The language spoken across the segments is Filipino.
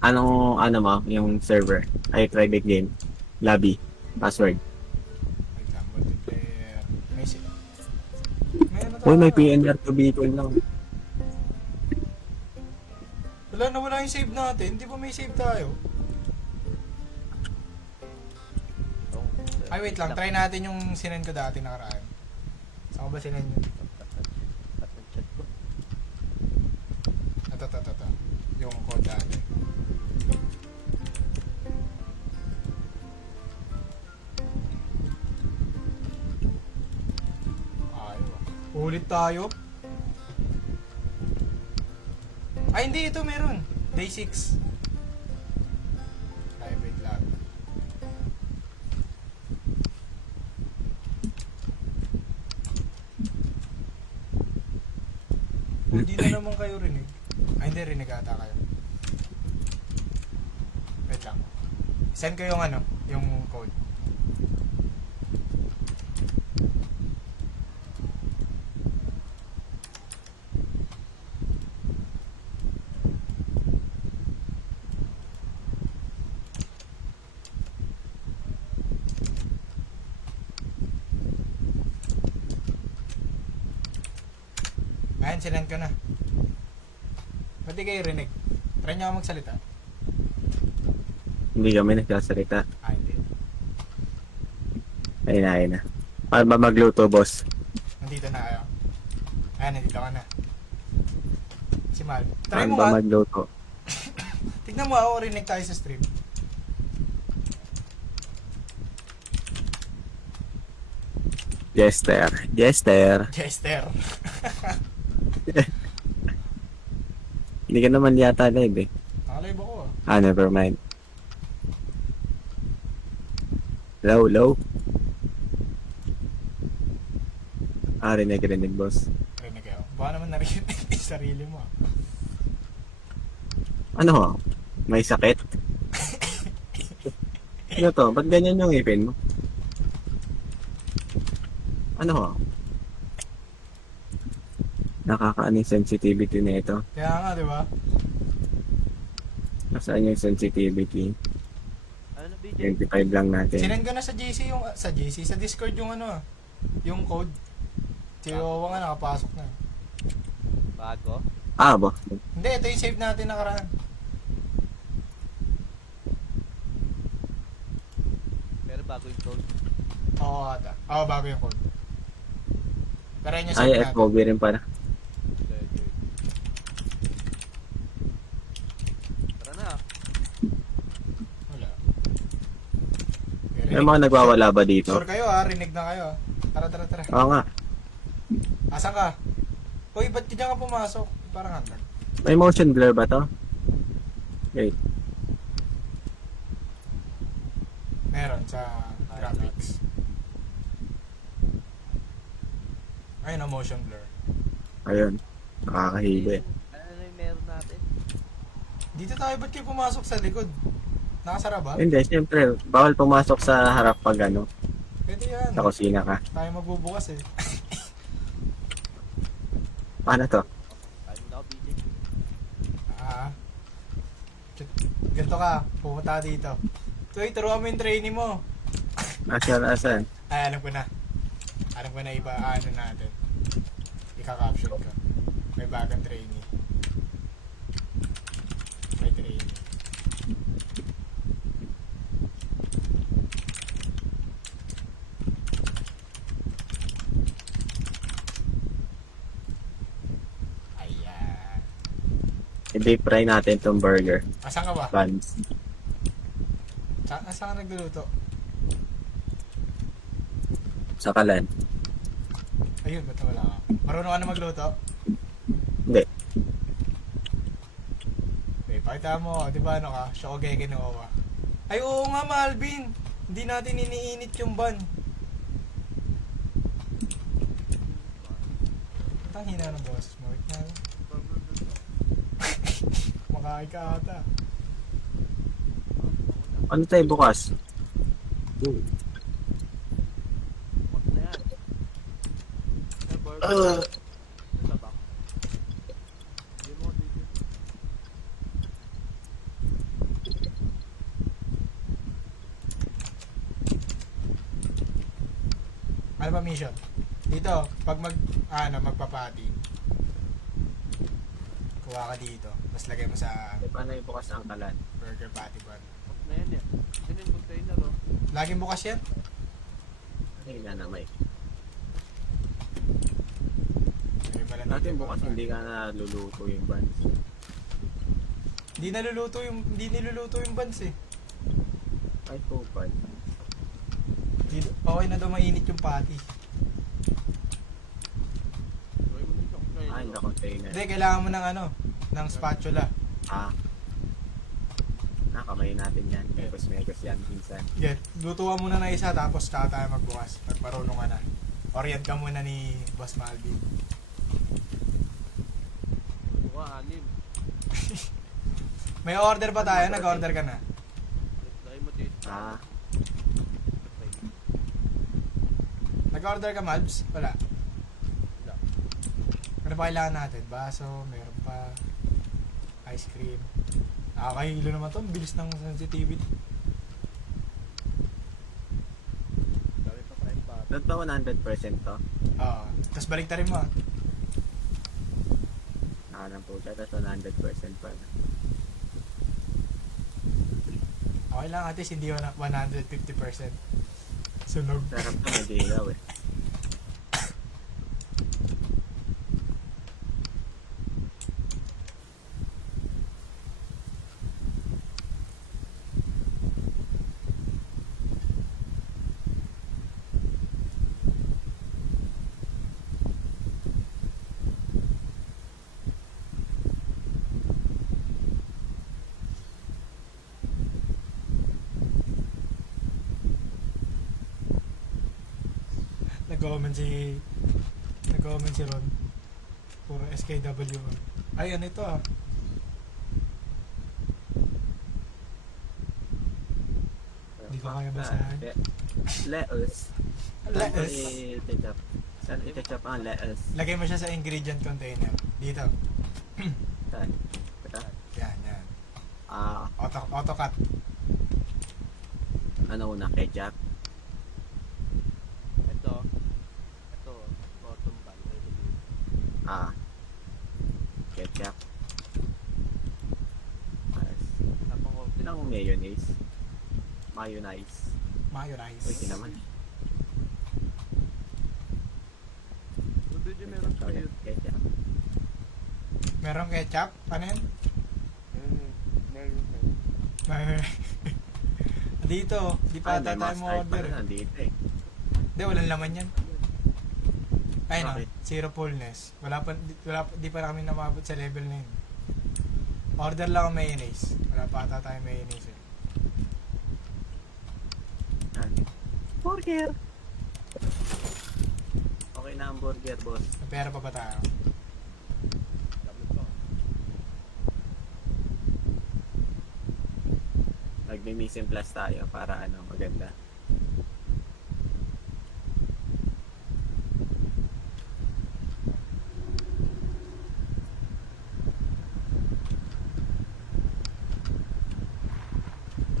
ano mo, yung server, ay private game, lobby, password. Wait lang, multiplayer. May ano Uy, may tayo. PNR to vehicle lang. Wala na, wala yung save natin. Di ba may save tayo? Ay, wait lang. Try natin yung sinend ko dati nakaraan. Saan ko ba sinend yun? Chat ko. Ito. Yung code dati. Ayaw. Ulit tayo. Ay, hindi. Ito meron. Day 6. Private lab. Hindi na naman kayo rinig. Ay, hindi. Rinig ata kayo. Wait lang. Send ko yung yung code. Ayan, sinend ko na. Ba't di kayo rinig? Try nyo ako magsalita. Hindi kami nagsasalita. Ah, hindi. Ayun na. Paano ba magluto, boss? Nandito na kayo. Ayan, nandito ka na. Si Mal. Try Paano mo ba nga. magluto? Tignan mo ako, rinig tayo sa stream. Jester. Jester. Jester. Hindi ka naman yata live eh. Nakalive ako ah. Ah, never mind. Low. Ah, rinig, boss. Rinig kayo. Baka naman narinig yung sarili mo ah. Ano ho? May sakit? Ano to? Ba't ganyan yung ipin mo? Ano ho? Nakakaano yung sensitivity na ito. Kaya nga, di ba? Nasaan yung sensitivity? Ano na BJ? 25 lang natin. Sinend ko na sa sa Discord yung yung code. Si Wawa nga nakapasok na. Bago? Ah, ba? Hindi, ito yung save natin nakaraan. Pero bago yung code. Oo ata. Oo, bago yung code. Pero yun yung Ay, save natin. FOB rin pala. Okay. Tara na. Wala. May mga nagwawala ba dito? Sure kayo ah, rinig na kayo ah. Tara. Oo nga. Asan ka? Uy, ba't di ka pumasok? Parang hantag. May motion blur ba to? Wait. Meron sa graphics. Ayun ang motion blur. Ayun. Nakakahiba eh. Ano yung meron natin? Dito tayo, ba't kayo pumasok sa likod? Nakasara ba? Hindi, siyempre, bawal pumasok sa harap pag ano, Pwede yan. sa kusina ka. Tayo magbubukas eh. Paano to? Kain na ako BJ. Ah. Ganito ka, pumunta ka dito. Tuy, turuan mo yung trainee mo. Asan? Ay, alam ko na. Alam ko na iba, natin. Ika-caption ko. May bagang trainee. May trainee. Ayan. I-deep fry natin tong burger. Asan ka ba? Buns. Asan ka nagluluto? Sa kalan. Ayun, ba't wala ka? Marunong ka na magluto? Hindi. Okay, pakita mo, di ba ano ka? Shokugeki no Owa. Ay, oo nga, Malvin! Hindi natin iniinit yung ban. Ba't ang hina ng boses mo? Wait na. Kumakain ka ata. Ano tayo bukas? Wag na yan. Ano burger? Sa back. Hindi mo BJ. Ano ba mission? Dito, pag magpapati. Kuha ka dito. Tapos lagay mo sa Eh, paano yung bukas ang kalan? burger patty bun. Box na yan eh. Yan yung container oh. Laging bukas yan. Hindi na may. Lagay pala Natin dito, bukas burger hindi patty. ka na luluto yung buns. Hindi niluluto yung buns eh. Ay, kupal. Okay na daw mainit yung patty. Gawin mo yung container. Ay, na container. Hindi, kailangan mo ng spatula. Ah. Nakamay natin yan. Mekos-mekos yan minsan. Yeah, lutuan muna na isa tapos tsaka tayo magbukas. Pag marunong ka na. Orient ka muna ni Boss Malvin. Buka, 6. May order ba tayo? Nag-order ka na? Lagay mo dito. Ah, Nag-order ka, Malbs? Wala. Wala. Ano ba kailangan natin? Baso, meron pa. Ice cream. Nakakahilo naman to. Ang bilis ng sensitivity. Dami pa tayong bata. not ba 100% to? Oo. Tapos balik rin mo. Nakalang po siya. Tapos 100% pa. Okay lang, at least hindi 150%. Sunog. Sarap na mag-ilaw eh. Nag-comment si Ron. Puro SKW. Ay, ano ito ah. Hindi ko kaya basahin. Lettuce. Lettuce. I-ketchup. Saan i-ketchup ang lettuce? Lagay mo siya sa ingredient container. Dito. Saan? Ito? Yan, yan. Ah, Auto-cut. ano una? Ketchup? Ito. Bottom ban. Ah. Ketchup. Yes. Tapang ko. Ilang mayonnaise? Mayonnaise. Mayonnaise. Pwede naman. Video meron sa yun. Ketchup. Merong ketchup? Ano yan? Meron. Dito. Di pa ata tayo mo order. Nandito eh. Hindi, walang laman yan. Ay no, Bakit? zero fullness. Di pa kami namabot sa level na yun. Order lang ang mayonnaise. Wala pa ata tayo mayonnaise eh. Yan. Burger! Okay na ang burger, boss. May pera pa ba tayo? Dami pa. Nagmi-mission plus tayo para maganda.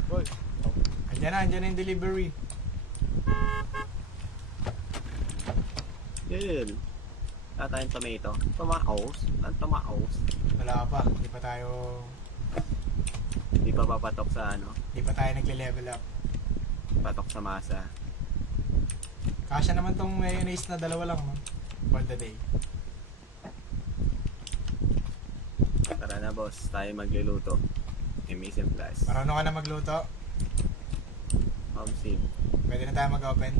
Boy. Andyan na yung delivery. Yun. Wala tayong tomato. Tomatoes? Ang tomatoes? Wala pa. Di pa tayo Hindi pa papatok sa nagle-level up. patok sa masa. Kasya naman tong mayonnaise na dalawa lang, no? For the day. Tara na, boss. Tayo magluluto. Mission plus. Marunong ka na magluto? Home sim. Pwede na tayo mag-open?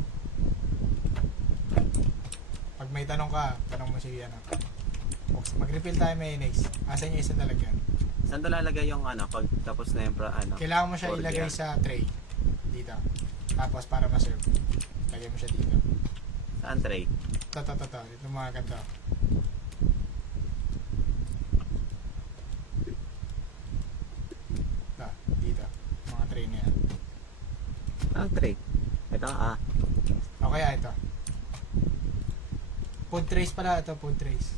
Pag may tanong ka, tanong mo si mag-refill tayo mayonnaise. Asan yung isa talagyan? Saan to lalagay yung pag tapos na yung Kailangan mo siya Order. ilagay sa tray. Dito. Tapos para ma-serve. Lagay mo siya dito. saan tray? Ito. Ito mga ganito. Ito. Dito. Mga tray na yan. Ang tray. Ito, O kaya ito. Food trays pala ito. Food trays.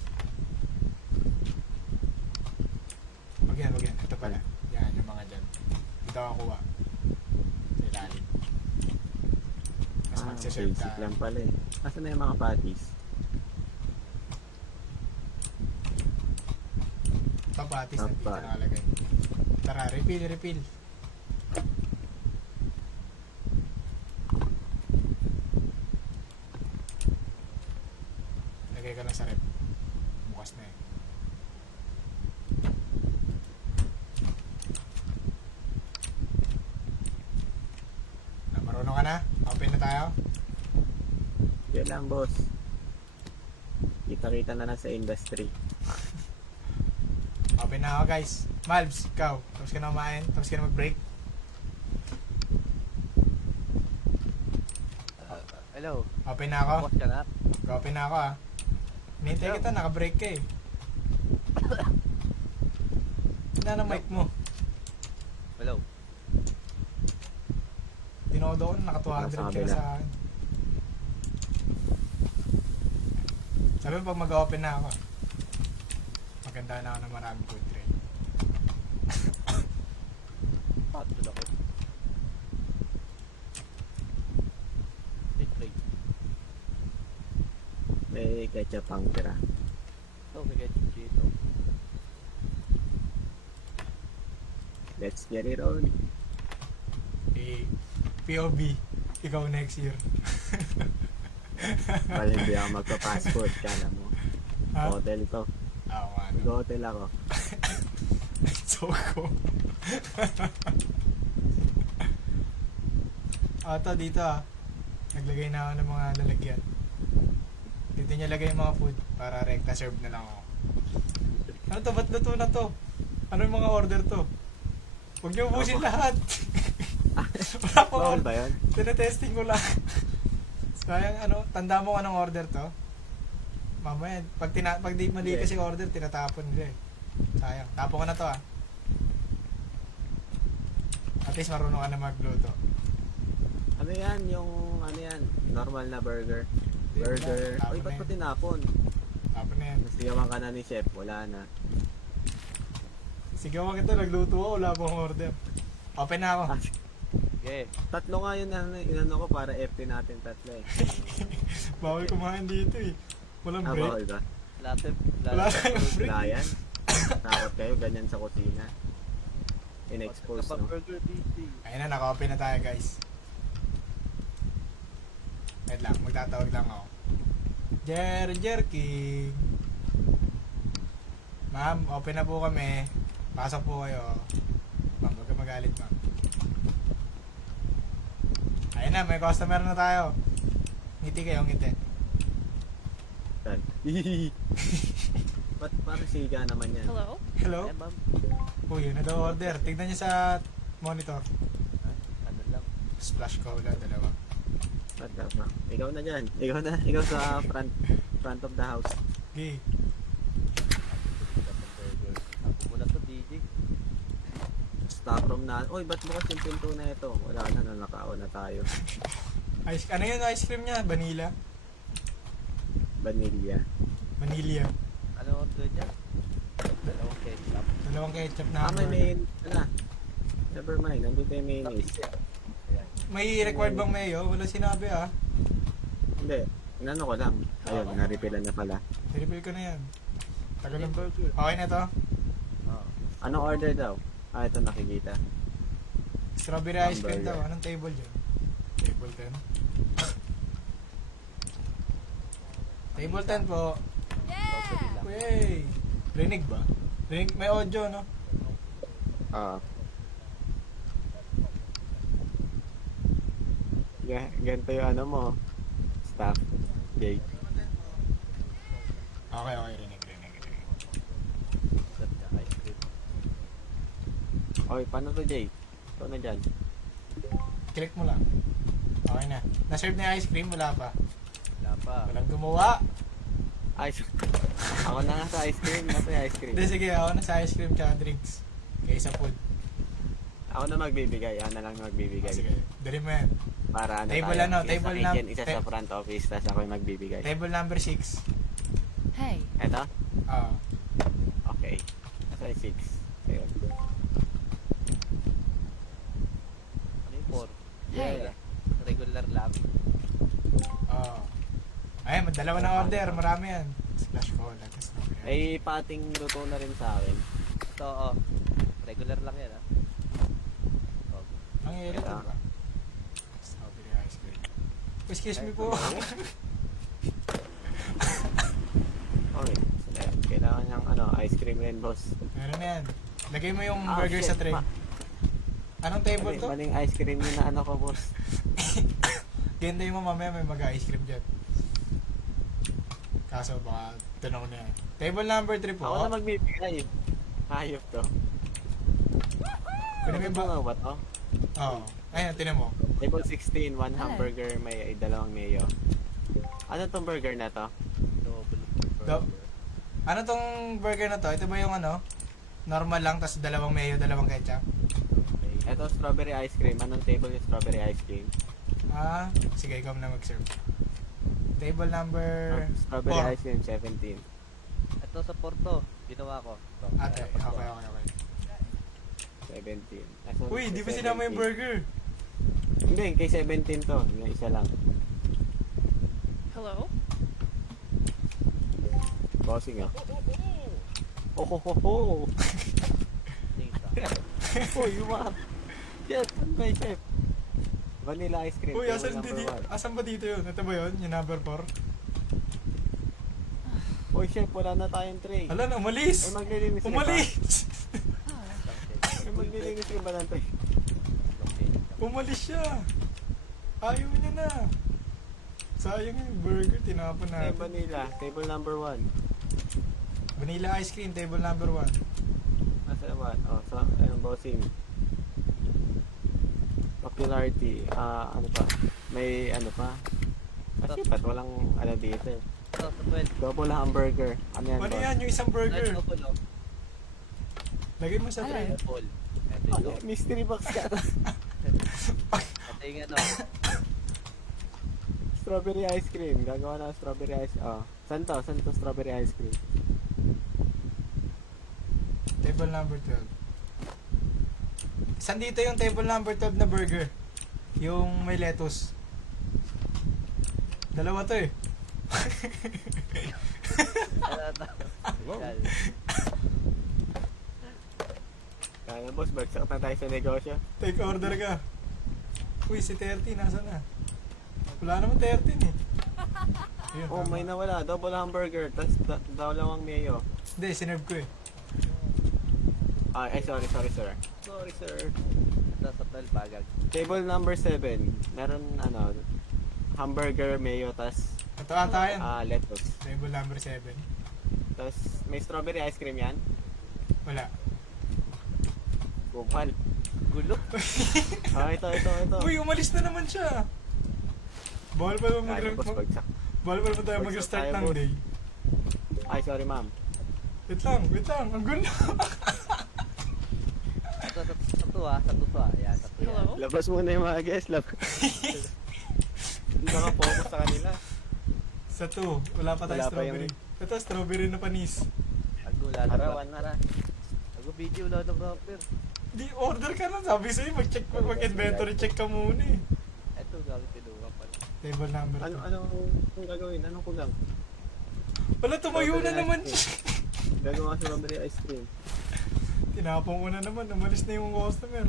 Wag yan. Ito pala. Yan yung mga dyan. Dito ako kuha. Sa ilalim. Mas Magsaserve basic tayo. lang pala eh. Asan na yung mga patties? Papatis na dito Papa. nakalagay. Tara, refill. Lagay ka lang sa rep. Bukas na eh. Marunong ka na? Open na tayo? Yan lang boss. Kita-kita na lang sa industry. Open na ako guys. Malbs, ikaw. Tapos ka na kumain? Tapos ka na mag-break? Hello. Open na ako? Boss ka na? Open na ako ah. Nintay kita, naka-break ka eh. Hindi na mic mo. Hello. Tinodo ko na naka 200 Nasa ka kabila. sa akin. Sabi mo pag mag-open na ako, maganda na ako ng maraming food tray. Patod ako. Straight. May ketchup ang tira. So, may ketchup dito. Let's get it on. Eh, POB, ikaw next year. Well, hindi ako magpa-passport. Kala mo. Ha? Hotel to. Oo nga. no. Mag-hotel ako. So cool. Ito dito ah. Naglagay na ako ng mga lalagyan. Dito niya lagay yung mga food para rekta serve na lang ako. Ano to? Ba't luto na to? Ano yung mga order to? Huwag niyo ubusin lahat. Wala pang Bawal order. ba yun? Tinetesting ko lang. Sayang ano, tanda mo anong order to? Mamaya, pag di mali Hindi. kasi order, tinatapon nila eh. Sayang. Tapon ko na to ah. At least marunong ka na magluto. Ano yan? Yung ano yan? Normal na burger. Hindi, Burger. wala. Uy, ba't ko tinapon? Tapon na yan. Nasigawan ka na ni chef. Wala na. Sigawan kita, nagluto ako, wala pang order. Open na ako. Ah, Okay. tatlo nga yun na inano ko para FT natin tatlo eh. Bawal kumain dito eh. Walang break. Bawal ba? Lahat Wala tayong break. Wala yan. Takot kayo, ganyan sa kusina. In-expose no? Burger BC. Ayun na, naka-open na tayo guys. Wait lang, magtatawag lang ako. King. Ma'am, open na po kami. Pasok po kayo. Ma'am, huwag ka magalit ma'am. Ayun na, may customer na tayo. Ngiti kayo, ngiti. Ba't parang siga naman yan? Hello? Hello? Eh, ma'am. Uy, yun na daw order. Tignan niyo sa monitor. Ano lang. Splash cola, dalawa. Ba't ba? Ikaw na dyan. Ikaw sa front of the house. Okay. Burger. Ako muna to, DJ. Stock room na. Uy, ba't bukas yung pinto na ito? Wala na, nakao na tayo. Ano yung ice cream niya? Vanilla? Vanilla. Vanilla. Ano order niya? Dalawang ketchup. Dalawang ketchup na May hamburger. main. Ano? Never mind, nandito yung mayonnaise. Ayan. May required bang mayo? Wala sinabi ah. Hindi. Inano ko lang. Ayun, na-refillan na pala. I-refill ko na yan. Tagal Ano lang. yung burger? Okay na to? Oo. Anong order daw? Ah, ito nakikita. Strawberry ice cream Hamburger. daw. Anong table dyan? Table 10. Table 10 po. Strawberry lang. Wey! Rinig ba? Rinig, may audio no? Ah. Ganito yung ano mo. Staff. Jake. Okay, rinig. Sarap niya, ice cream. Okay, paano to Jake? Ito na dyan. Click mo lang. Okay na. Na-serve na yung ice cream? Wala pa. Wala pa. Walang gumawa. Ice. Ako na nga sa ice cream. Nasa yung ice cream. Hindi, sige. Ako na sa ice cream tsaka drinks. Kaysa food. Ako na magbibigay. Ako na lang Oh, magbibigay. sige. Dali mo yan. Para ano Table tayo. ano, Isa table sa na- kitchen, isa sa front office. Tapos ako yung magbibigay. Table number 6. Hey. Eto? Ah. Okay. Nasa yung 6. Ayun. Ano yung 4? Hey. Yeah. Regular lang. Dalawa na order, marami yan. Splash cola, tapos strawberry. Ay, pating luto na rin sa akin. Ito, regular lang yan, ah. Oh. Ang yelo Ito. to ba? Strawberry ice cream. Excuse me po. Okay. Kailangan niyang ice cream rin, boss. Meron na yan. Lagay mo yung Ah, burger shit, sa tray. Anong table to? Maling ice cream yung na ko, boss. Ganda mo mamaya may mag-ice cream dyan. Kaso baka tanong na yan. Table number 3 po. Ako na magbibigay. Hayop to. Kunin mo yung Ano ba to? Oo. Ayun, tinan mo. Table 16, one hamburger, may dalawang mayo. Ano tong burger na to? Double Do- burger. Ano tong burger na to? Ito ba yung normal lang, tapos dalawang mayo, dalawang ketchup? Okay. Ito, strawberry ice cream. Anong table yung strawberry ice cream? Sige, ikaw na mag-serve. Table number Strawberry 4. ice cream, 17. Ito sa Porto, ginawa ko. Ito, Ate, okay. 17. Aso, Uy, di ba sinama yung burger? Hindi, kay 17 to. Yung isa lang. Hello? Bossing ah. Oh, ho, ho, ho. Oh, you are. Chef, may chef. Vanilla ice cream. Uy, table asan, number one. asan ba dito yun? Ito ba yun? Yung number 4? Uy, chef, wala na tayong tray. Hala na, Ay, umalis! maglilinis ka ba? Umalis! Ay, maglilinis ka ba ng tray? Umalis siya! Ayaw niya na! Sayang yung burger, tinapon Ay, natin. vanilla. Table number 1. Vanilla ice cream, table number 1. Nasa naman? Oh, sa, ayun, bossing. Popularity. Ano pa? May ano pa? Kasi ba't walang ano dito? Ito, sa 12. Double hamburger. Ano yan, Ano boss? yan? Yung isang burger. Double, oh. Lagay mo sa tray. Double. Ito Ano, yung, mystery box ka. ito yung ano. Strawberry ice cream. Gagawa na ng strawberry ice. Oh. Saan to? Saan to strawberry ice cream? Table number 12. Saan dito yung table number 12 na burger? Yung may lettuce. Dalawa to eh. Yan. Kaya boss, bagsak na tayo sa negosyo. Take order ka. Uy, si 30, nasa na? Wala naman 13 eh. Ayun, Oh, tama. may nawala. Double hamburger. Tapos dalawang mayo. Hindi, sinerve ko eh. Sorry sir. Sorry sir. Ito sa 12 bagag. Table number 7. Meron hamburger, mayo, tas Ito ata yan. lettuce. Table number 7. Tas may strawberry ice cream yan. Wala. Kupal. Gulo. Ito. Uy, umalis na naman siya. Bawal pa naman Kaya boss, bagsak. Bawal pa naman tayo Bagsak mag-start tayo, ng boss. day. Ay, sorry ma'am. Wait lang. Ang gulo. Ito sa 2 Yan, sa 2 yan. Hello? Labas muna yung mga guests. Hindi naka-focus sa kanila. Sa 2, wala pa tayo Wala pa strawberry. Ito, strawberry na panis. Agula na ba? Harawan na ra. Video wala ng rapper. Di, order ka na. Sabi sa'yo, mag-inventory check ka muna eh. Ito gamit tinuha pa. Table number 2. Anong kung gagawin? Anong kulang? Wala, tumayo na Strawberry naman ice siya. Gagawa strawberry ice cream. Tinapong ko na naman. Umalis na yung customer.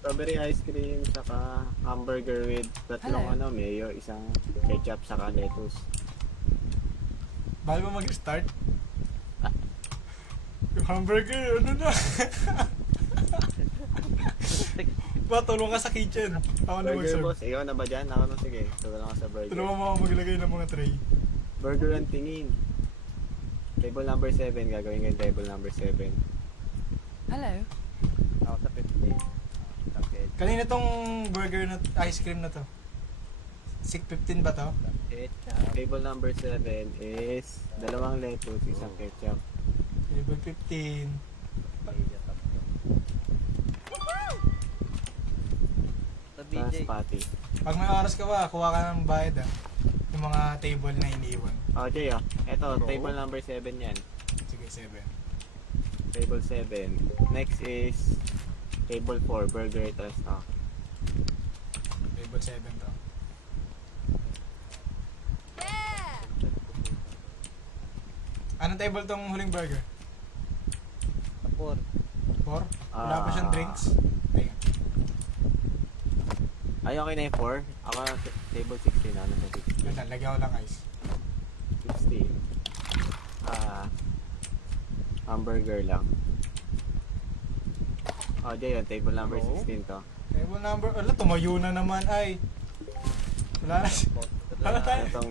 Strawberry ice cream, saka hamburger with tatlong Hello. mayo, isang ketchup, saka lettuce. Bago mag-start. Yung hamburger, ano na? Ba, tulong ka sa kitchen. Ako na Burger mag-serve. boss, ikaw na ba dyan? Ako na sige. Tulong ako sa burger. Tulungan mo ako maglagay ng mga tray. Burger ang tingin. Table number 7, gagawin ko yung table number 7. Hello? Ako sa 15. Okay. Kanina tong burger na ice cream na to. 6.15 ba to? Ketchup. Table number 7 is dalawang lettuce, isang ketchup. Table 15. Mayo, tatlo. Sa Tapos BJ. patty. Pag may oras ka ba, kuha ka ng bayad ah. Yung mga table na iniwan. Okay, eto, table number 7 yan. Sige, 7. Table 7. Next is table 4, burger, tapos Table 7 to. Anong table tong huling burger? Tapor. 4? Wala pa siyang drinks? Ayun. Ay, okay na yung 4. Ako, table 16. Ano sa 16? Ganda, lagyan ko lang ice. 16. Hamburger lang. Oh, diyan yun. Table number Oo. 16 to. Table number, tumayo na naman ay. Wala na, wala tayo. Ano tong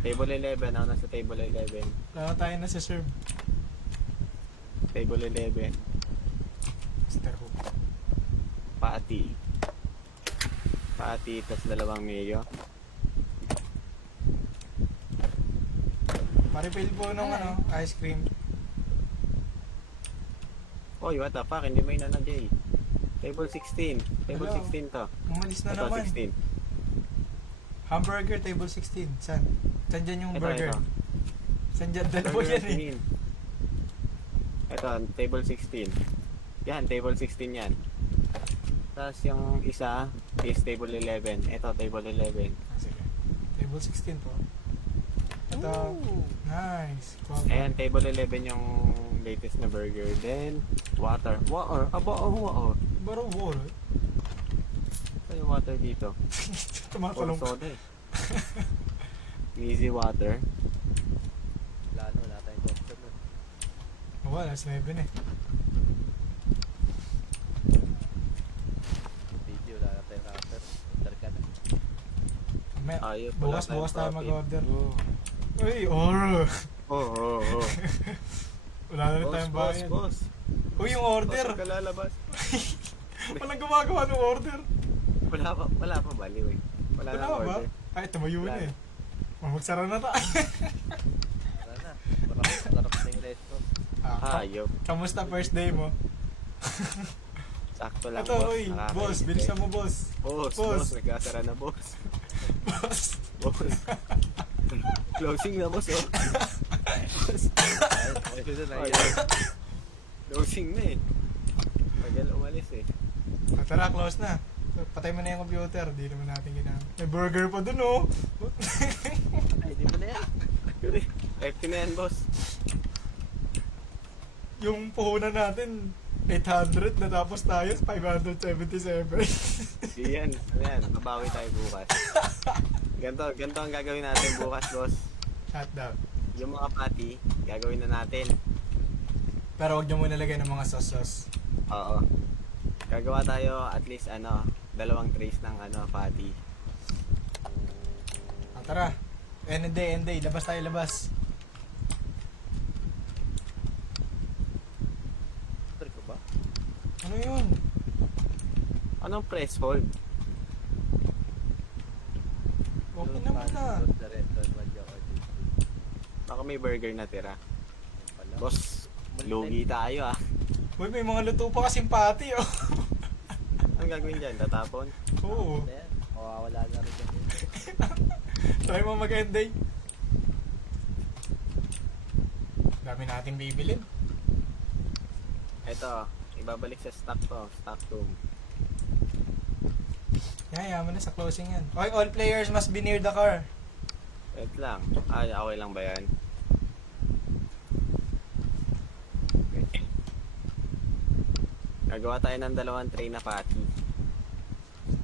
table 11? Ano na sa table 11? Wala tayo na sa serve. Table 11. Mr. Who. Patty. Patty, tas 2 mayo. Parifill po nung ano, ice cream. Oy, what the fuck? Hindi may na Jay. Table 16. Table Hello. 16 to. Umalis na Ito, naman. 16. Hamburger, table 16. Saan? Saan dyan yung Ito, burger? ito. Saan dyan? Dalawa Burger yan eh. tingin. Ito, table 16. Yan, table 16 yan. Tapos yung isa is table 11. Ito, table 11. Ah, sige. Table 16 po. Ito. Nice. Coffee. Ayan, table 11 yung latest na burger. Then, water. Water? Aba, water. Baro wall. Ito yung water dito. Puro Tumatalong. soda eh. Easy water. Wala tayong option nun. Wala, alas 9 eh. Video, wala tayong rapper. Order ka na. Mamaya, Ayos. bukas tayo mag-order. Uy, oro. Oo. Wala na rin tayong bayan. Boss. Uy, yung order. Boss, kalalabas. Walang gumagawa ng order. Wala pa baliw eh. Wala Wala na ba? order. Ay, tumayo na Wala eh. Magsara na tayo. Wala na. Sarap na yung resto. Hayop. Kamusta first day mo? Sakto lang, Ito, boss. uy, Nakakaisip boss, eh. bilisan mo, boss. Boss. Nagkasara na, boss. Boss. Boss. Closing na, boss, oh. Boss. Ayun. Closing na eh. Tagal umalis eh. Tara, close na. Patay mo na yung computer, di naman natin ginamit. May burger pa dun, oh. Ay, di mo na yan. FT na yan, boss. Yung puhunan natin, 800, natapos tayo, 577. Yan. Ayan, babawi tayo bukas. Ganto ang gagawin natin bukas, boss. Shut down. Yung mga patty, gagawin na natin. Pero huwag nyo muna lagay ng mga sauce. Oo. Gagawa tayo at least 2 trays ng patty. Tara. End day. Labas tayo, labas. Order ko ba? Ano yun? Anong press hold? Okay naman na. Sa restaurant, madyo ko dito. Baka may burger na tira. Pala. Boss, lugi tayo ah. Uy, may mga luto pa kasing pati, oh. Anong gagawin dyan? Tatapon? Oo. Ano yan? Mawawala na rin yan. Try mo mag-end day. Dami nating bibilin. Ito, ibabalik sa stock to. Stock room. Yaman na sa closing yan. Okay, all players must be near the car. Wait lang. Ay, okay lang ba yan? Gagawa tayo ng 2 tray na patty.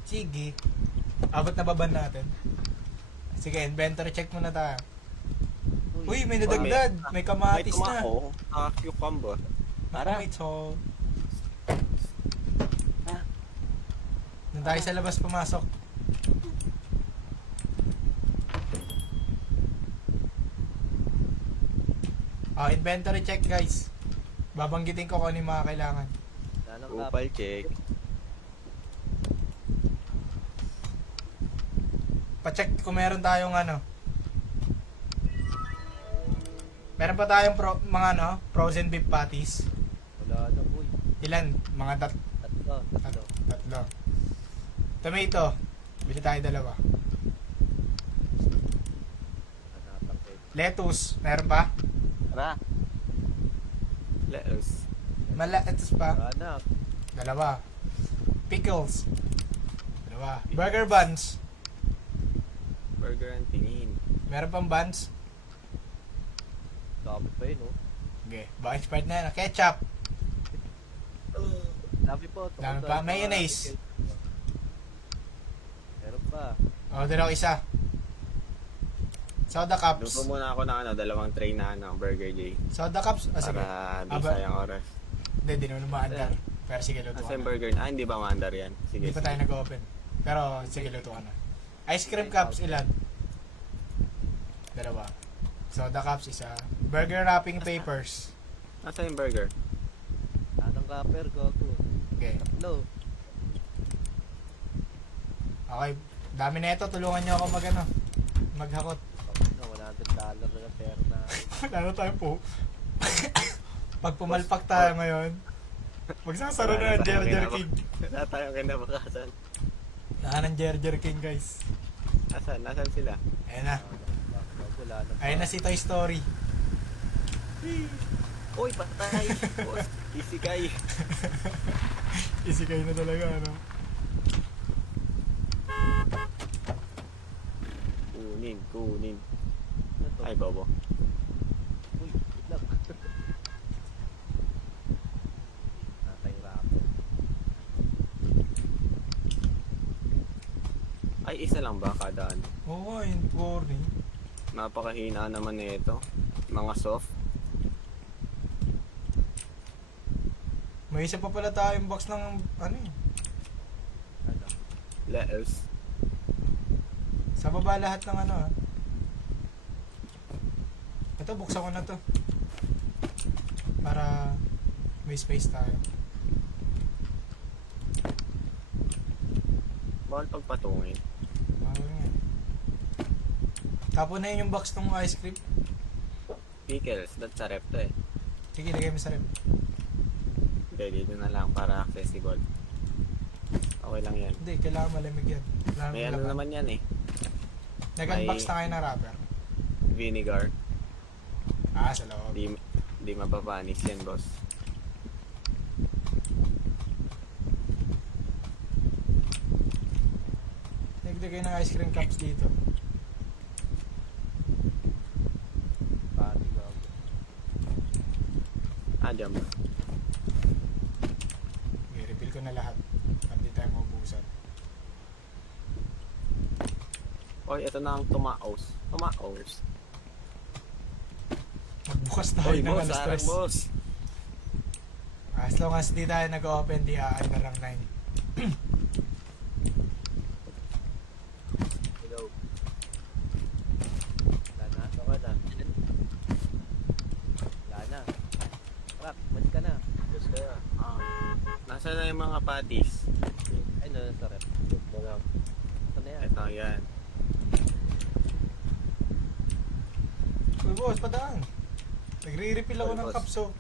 Sige. Abot na baban natin. Sige, inventory check muna tayo. Uy, may nadagdag. May kamatis na. May tumako. Cucumber. Tara. May so. Nung tayo sa labas pumasok. Inventory check guys. Babanggitin ko kung ano yung mga kailangan. Nanang Upal check. Pa-check kung meron tayong meron pa tayong mga frozen beef patties. Wala na, uy. Ilan? Mga Tatlo. tatlo. Tomato. Bili tayo 2. Hanapang kayo. Lettuce. Meron pa? Tara. Lettuce. Lettuce pa? Hanap. 2. Pickles. 2. Burger buns. Burger ang tingin. Meron pang buns? Dami pa yun, oh. Okay, baka expired na yan. Ketchup. Dami po. Dami pa. Mayonnaise. Meron pa. Order ako isa. Soda cups. Luto muna ako ng dalawang tray na Burger J. Soda cups? Ah, sige. Para di Aba. sayang oras. Hindi, di naman maandar. Pero sige, luto Asa ka yung na. burger? Hindi ba maandar yan? Sige, Hindi pa tayo nag-open. Pero sige, luto ka na. Ice cream cups, ilan? Dalawa. Soda cups, isa. Burger wrapping papers. Asa yung burger? Anong rapper, gogo? Okay. Hello. Okay. Dami na ito. Tulungan nyo ako maghakot. No, $100 na pera na. Wala na tayo po. Pag pumalpak tayo ngayon, magsasaro na ng Jer King. Wala tayong kinabakasan. Lahat ng Jer King, guys. Asan? Nasaan sila? Ayan na. Wala na. Ayan na si Toy Story. Uy, patay! Boss, easy kay. Easy kayo na talaga, ano? Kunin. Ano to? Ay, bobo. Uy, wait lang. Natay rapper. Ay, isa lang ba kada ano? Oo, yung boring. Napakahina naman nito. Mga soft. May isa pa pala tayong box ng, ano eh. Ano? Letters. Sa baba lahat ng ano, ah. Ito, buksan ko na to. Para may space tayo. Bawal pagpatungin. Bawal nga. Tapon na yun yung box ng ice cream. Pickles, that's sa rep to eh. Sige, lagay mo sa rep. Hindi, dito na lang para accessible. Okay lang yan. Hindi, kailangan malamig yan. Kailangan May ano malaman. naman yan eh. Nag-unbox may- na kayo ng wrapper. Vinegar. Ah, sa loob. Di mapapanis yan, boss. Naglagay ng ice cream cups dito. Pati, gogo. Dyan ba? I-refill ko na lahat. Hindi tayo maubusan. Oy, ito na ang tumaos. Tumaos. Magbukas tayo Oy, ng boss, alas arang 3. boss. As long as di tayo nag-open, di aan na lang 9. Hello. Wala na. Saka na. Wala na. Rock, balik ka na. Boss kaya. Nasaan na yung mga patties? Ay, no, sa rep. Ito lang. Ito na yan. Ito yan. Uy, boss, padaan. Nagre-refill ako Oy, ng boss. cups, oh.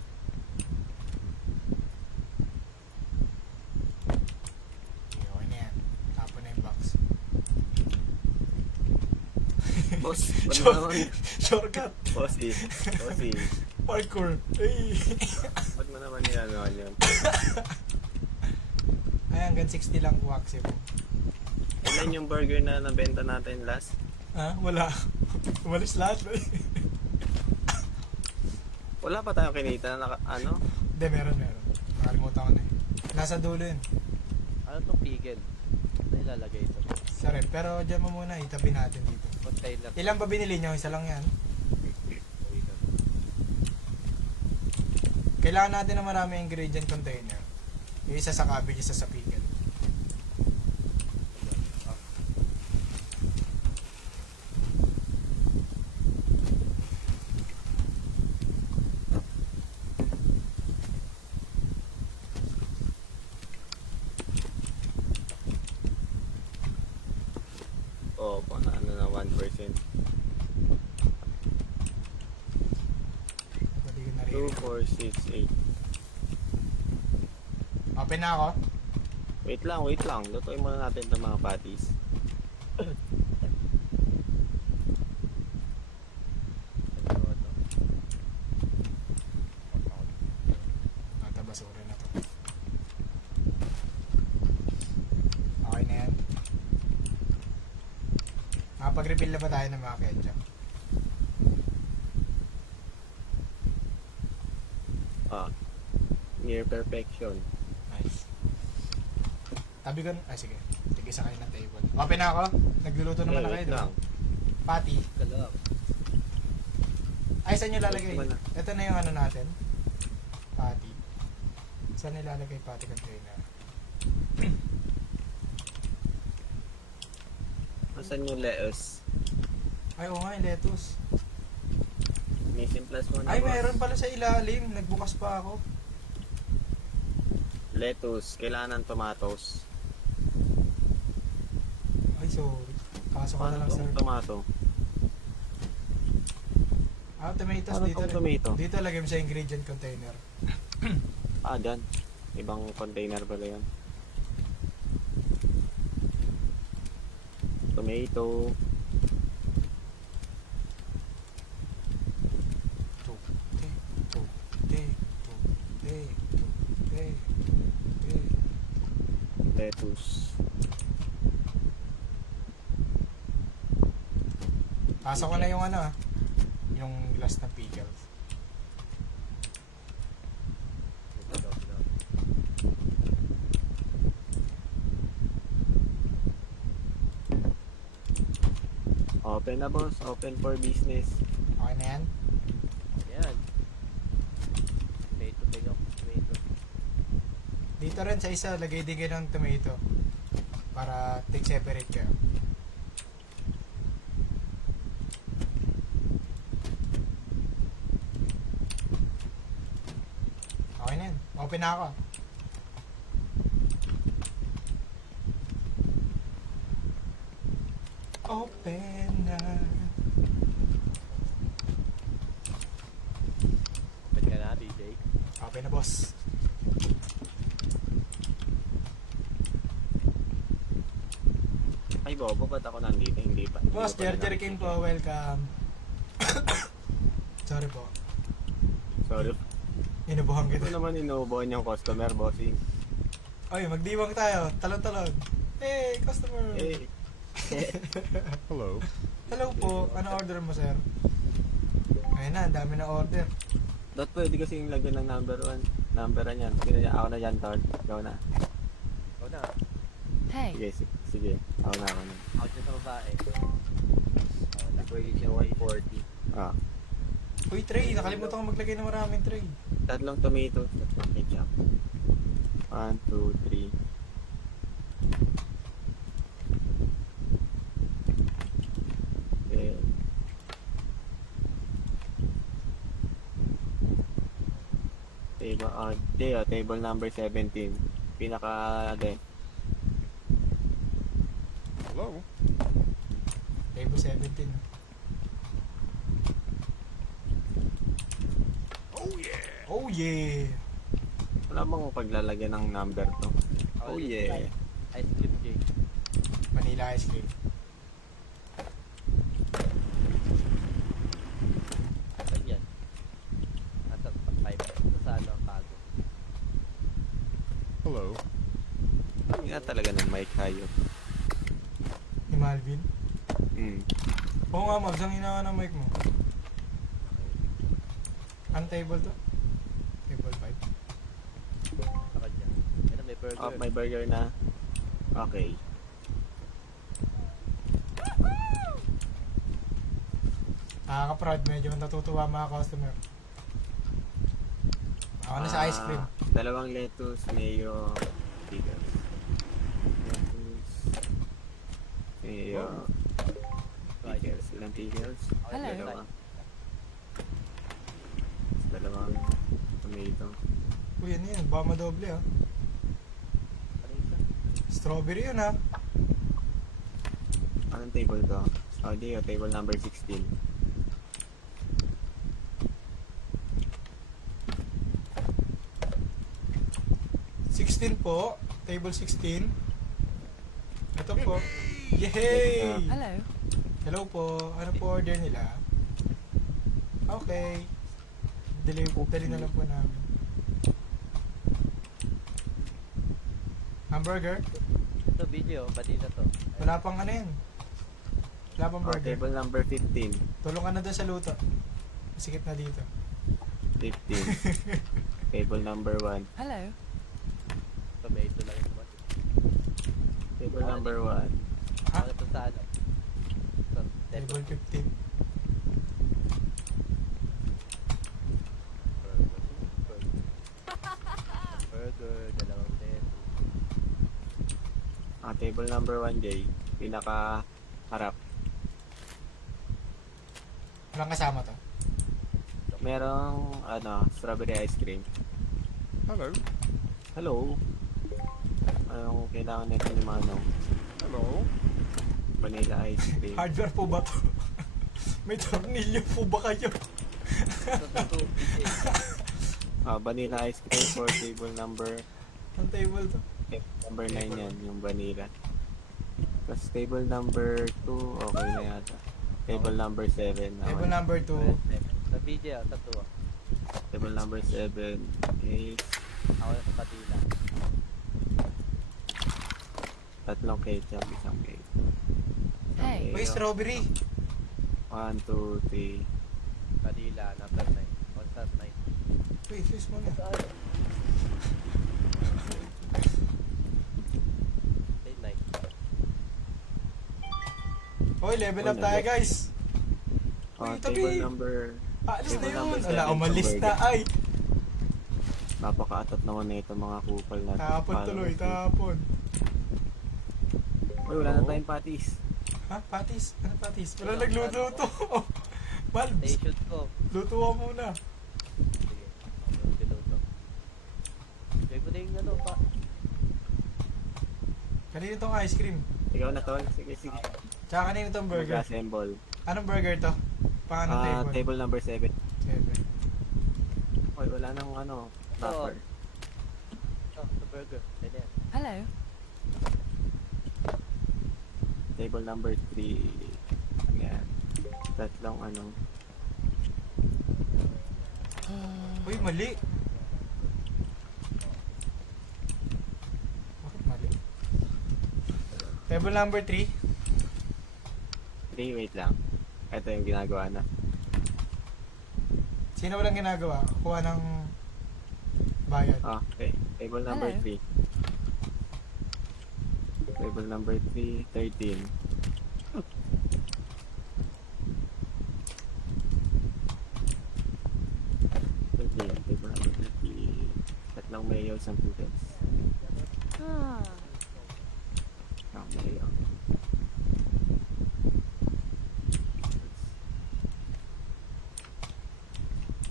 Okay na yan. Tapon na yung box. Boss, ba't mo naman? Shortcut. Bossy. Bossy. Parkour. Ay. Ba't mo naman nilanoan yun? Ay, hanggang 60 lang wax mo. Ilan yung burger na nabenta natin last? Ha? Wala. Umalis lahat. Wala pa tayong kinita na ano? Hindi, meron. Nakalimutan ko na eh. Nasa dulo yun. Ano tong pigel? Ano ilalagay ito? Sa rep. Pero dyan mo muna, itabi natin dito. Container. Ilan ba binili nyo? Isa lang yan. Kailangan natin ng marami ingredient container. Yung isa sa cabbage, isa sa pickle. Oo, na ano na 1%. Hindi ko 2, naririnig. 4, 6, 8. Open na ako. Wait lang. Lutuin muna natin itong mga patties. Ano ito? Nata basura na to. Okay na yan. Nakapag-refill na ba tayo ng mga ketchup? near perfection. Nice. Tabi ko, sige. Sige sa kayo ng table. Open na ako. Nagluluto naman na kayo, Wait di ba? lang. Patty. Kalap. Ay, saan nyo lalagay? Gusto mo na. Ito na yung ano natin. Patty. Saan nilalagay patty container? Asan yung lettuce? Ay, oo nga, yung lettuce. Missing plus mo na, Ay, boss. meron pala sa ilalim. Nagbukas pa ako. Lettuce. Kailangan ng tomatoes. Ay, sorry. Kaso ko na Paano lang sir. tong tomato? Tomatoes Paano dito. tong tomato? Dito lagay mo sa ingredient container. Ah, dyan. Ibang container pala yan. Tomato. Lettuce. Pasok ko na yung ano ah. Yung glass na pickles. Open na, boss. Open for business. Okay na yan? Ayan. Tomato, tomato. Dito rin sa isa, lagay din kayo ng tomato. Para take separate kayo. Okay na yan. Open na ako. Open na. Ba't ka na, DJ? Open na, boss. Ay, bobo. Ba't ako nandito? Hindi pa. Boss, Hindi pa Jerry rin King nakikita. po. Welcome. Sorry po. Sorry. Inubuhan Ito kita. naman inuubuhan yung customer, bossing. Oy, magdiwang tayo. Talon-talon. Hey, customer. Eh, Hello. Hello po. Ano order mo, sir? Ayun na, ang dami na order. dot pwede kasi yung lagyan ng number 1. Numberan yan. Sige, ako na yan, Todd. Ikaw na. Ikaw na. Hey, Sige, sige. Ako na, ako na. Out dyan sa babae. Pwede siya 140. Ah. Uy, tray. Nakalimutan ko maglagay ng maraming tray. Tatlong tomatoes. Tatlong ketchup. 1, 2, 3. Okay. Table number 17. Pinaka, Hello. Table 17. Oh yeah! wala bang paglalagyan ng number to? Oh yeah. Ice cream cake. Vanilla ice cream. Saan yan? Nasa 5. Nasa ano, bago. Hello. Hindi nga talaga ng mic hayo. Ni Malvin. Oo nga, Mabs. Ang hinawa ng mic mo. Ano table to? Table 5. Saka dyan. Yan na, may burger. Oh, may burger na. Okay. Nakaka-proud. Medyo natutuwa mga customer. Ako na sa ice cream. Dalawang lettuce, mayo, pickles. Lettuce, mayo, pickles. Ilang pickles? Hello. Dalawa. Dalawang tomato. Uy, ano yun? Baka madoble ah. Ano isa? Strawberry yun ah. Anong table to? Oh, di, table number 16. Po, table 16. Ito po. Yay! hello. Hello po. Ano po order nila? Okay. Dali na lang po namin. Hamburger? Ito video, pati na to. Wala pang ano yan. Wala pang Oh, burger. table number 15. Tulong ka na dun sa luto. Sikip na dito. 15. Table number 1. Hello. Tomato lang yung naman. Table number 1. Ha? Ano ito sa ano? Ito, Table 15. Burger, dalawang net. Table number 1, Jay. Pinaka harap. Walang kasama to. Merong, strawberry ice cream. Hello. Hello. Anong kailangan natin yung Hello. vanilla ice cream? Hardware po ba to? May tornilyo po ba kayo? Ito sa 2, PJ. Vanilla ice cream for table number Ang table to. number 9 yan, yung vanilla. Tapos table number 2, okay na yata. Table number 7. Table number 2. Sa PJ, sa 2. Table number 7 is Ako na sa patila. tatlong ketchup, isang cake. Hey. Uy, strawberry. 1, 2, 3. Patila, number 9. On start 9. Uy, sus mo na. Say 9. Uy, level up tayo guys. Uy, tabi. Table number Alis na table yun. number Wala, 7, umalis na. burger. Ay, Napaka-atat naman na ito mga kupal natin. tapon tuloy, tapon. Uy, wala na tayong patis. Ha? Patis? Ano patis? Wala nagluto. Malbs, Stay shoot ko. luto ka muna. Sige. Ako yung piloto. Gawin ko na yung ano pa. Kanino tong ice cream? Ikaw na tol. Sige, sige. Tsaka kanino tong burger? Mag-assemble. Anong burger to? Paano table? Table number 7. 7. Uy, wala nang topper. Oh, sa burger. Ganyan. Hello. Table number 3. Ayan. Tatlong Uy, mali. Bakit mali? Table number 3. 3, wait lang. Ito yung ginagawa na. Sino walang ginagawa? Kuha ng bayad. Okay. Table number Hello. 3. Table number 3, 13. Table number 13. Tatlong mayo, isang pickles. Mayo.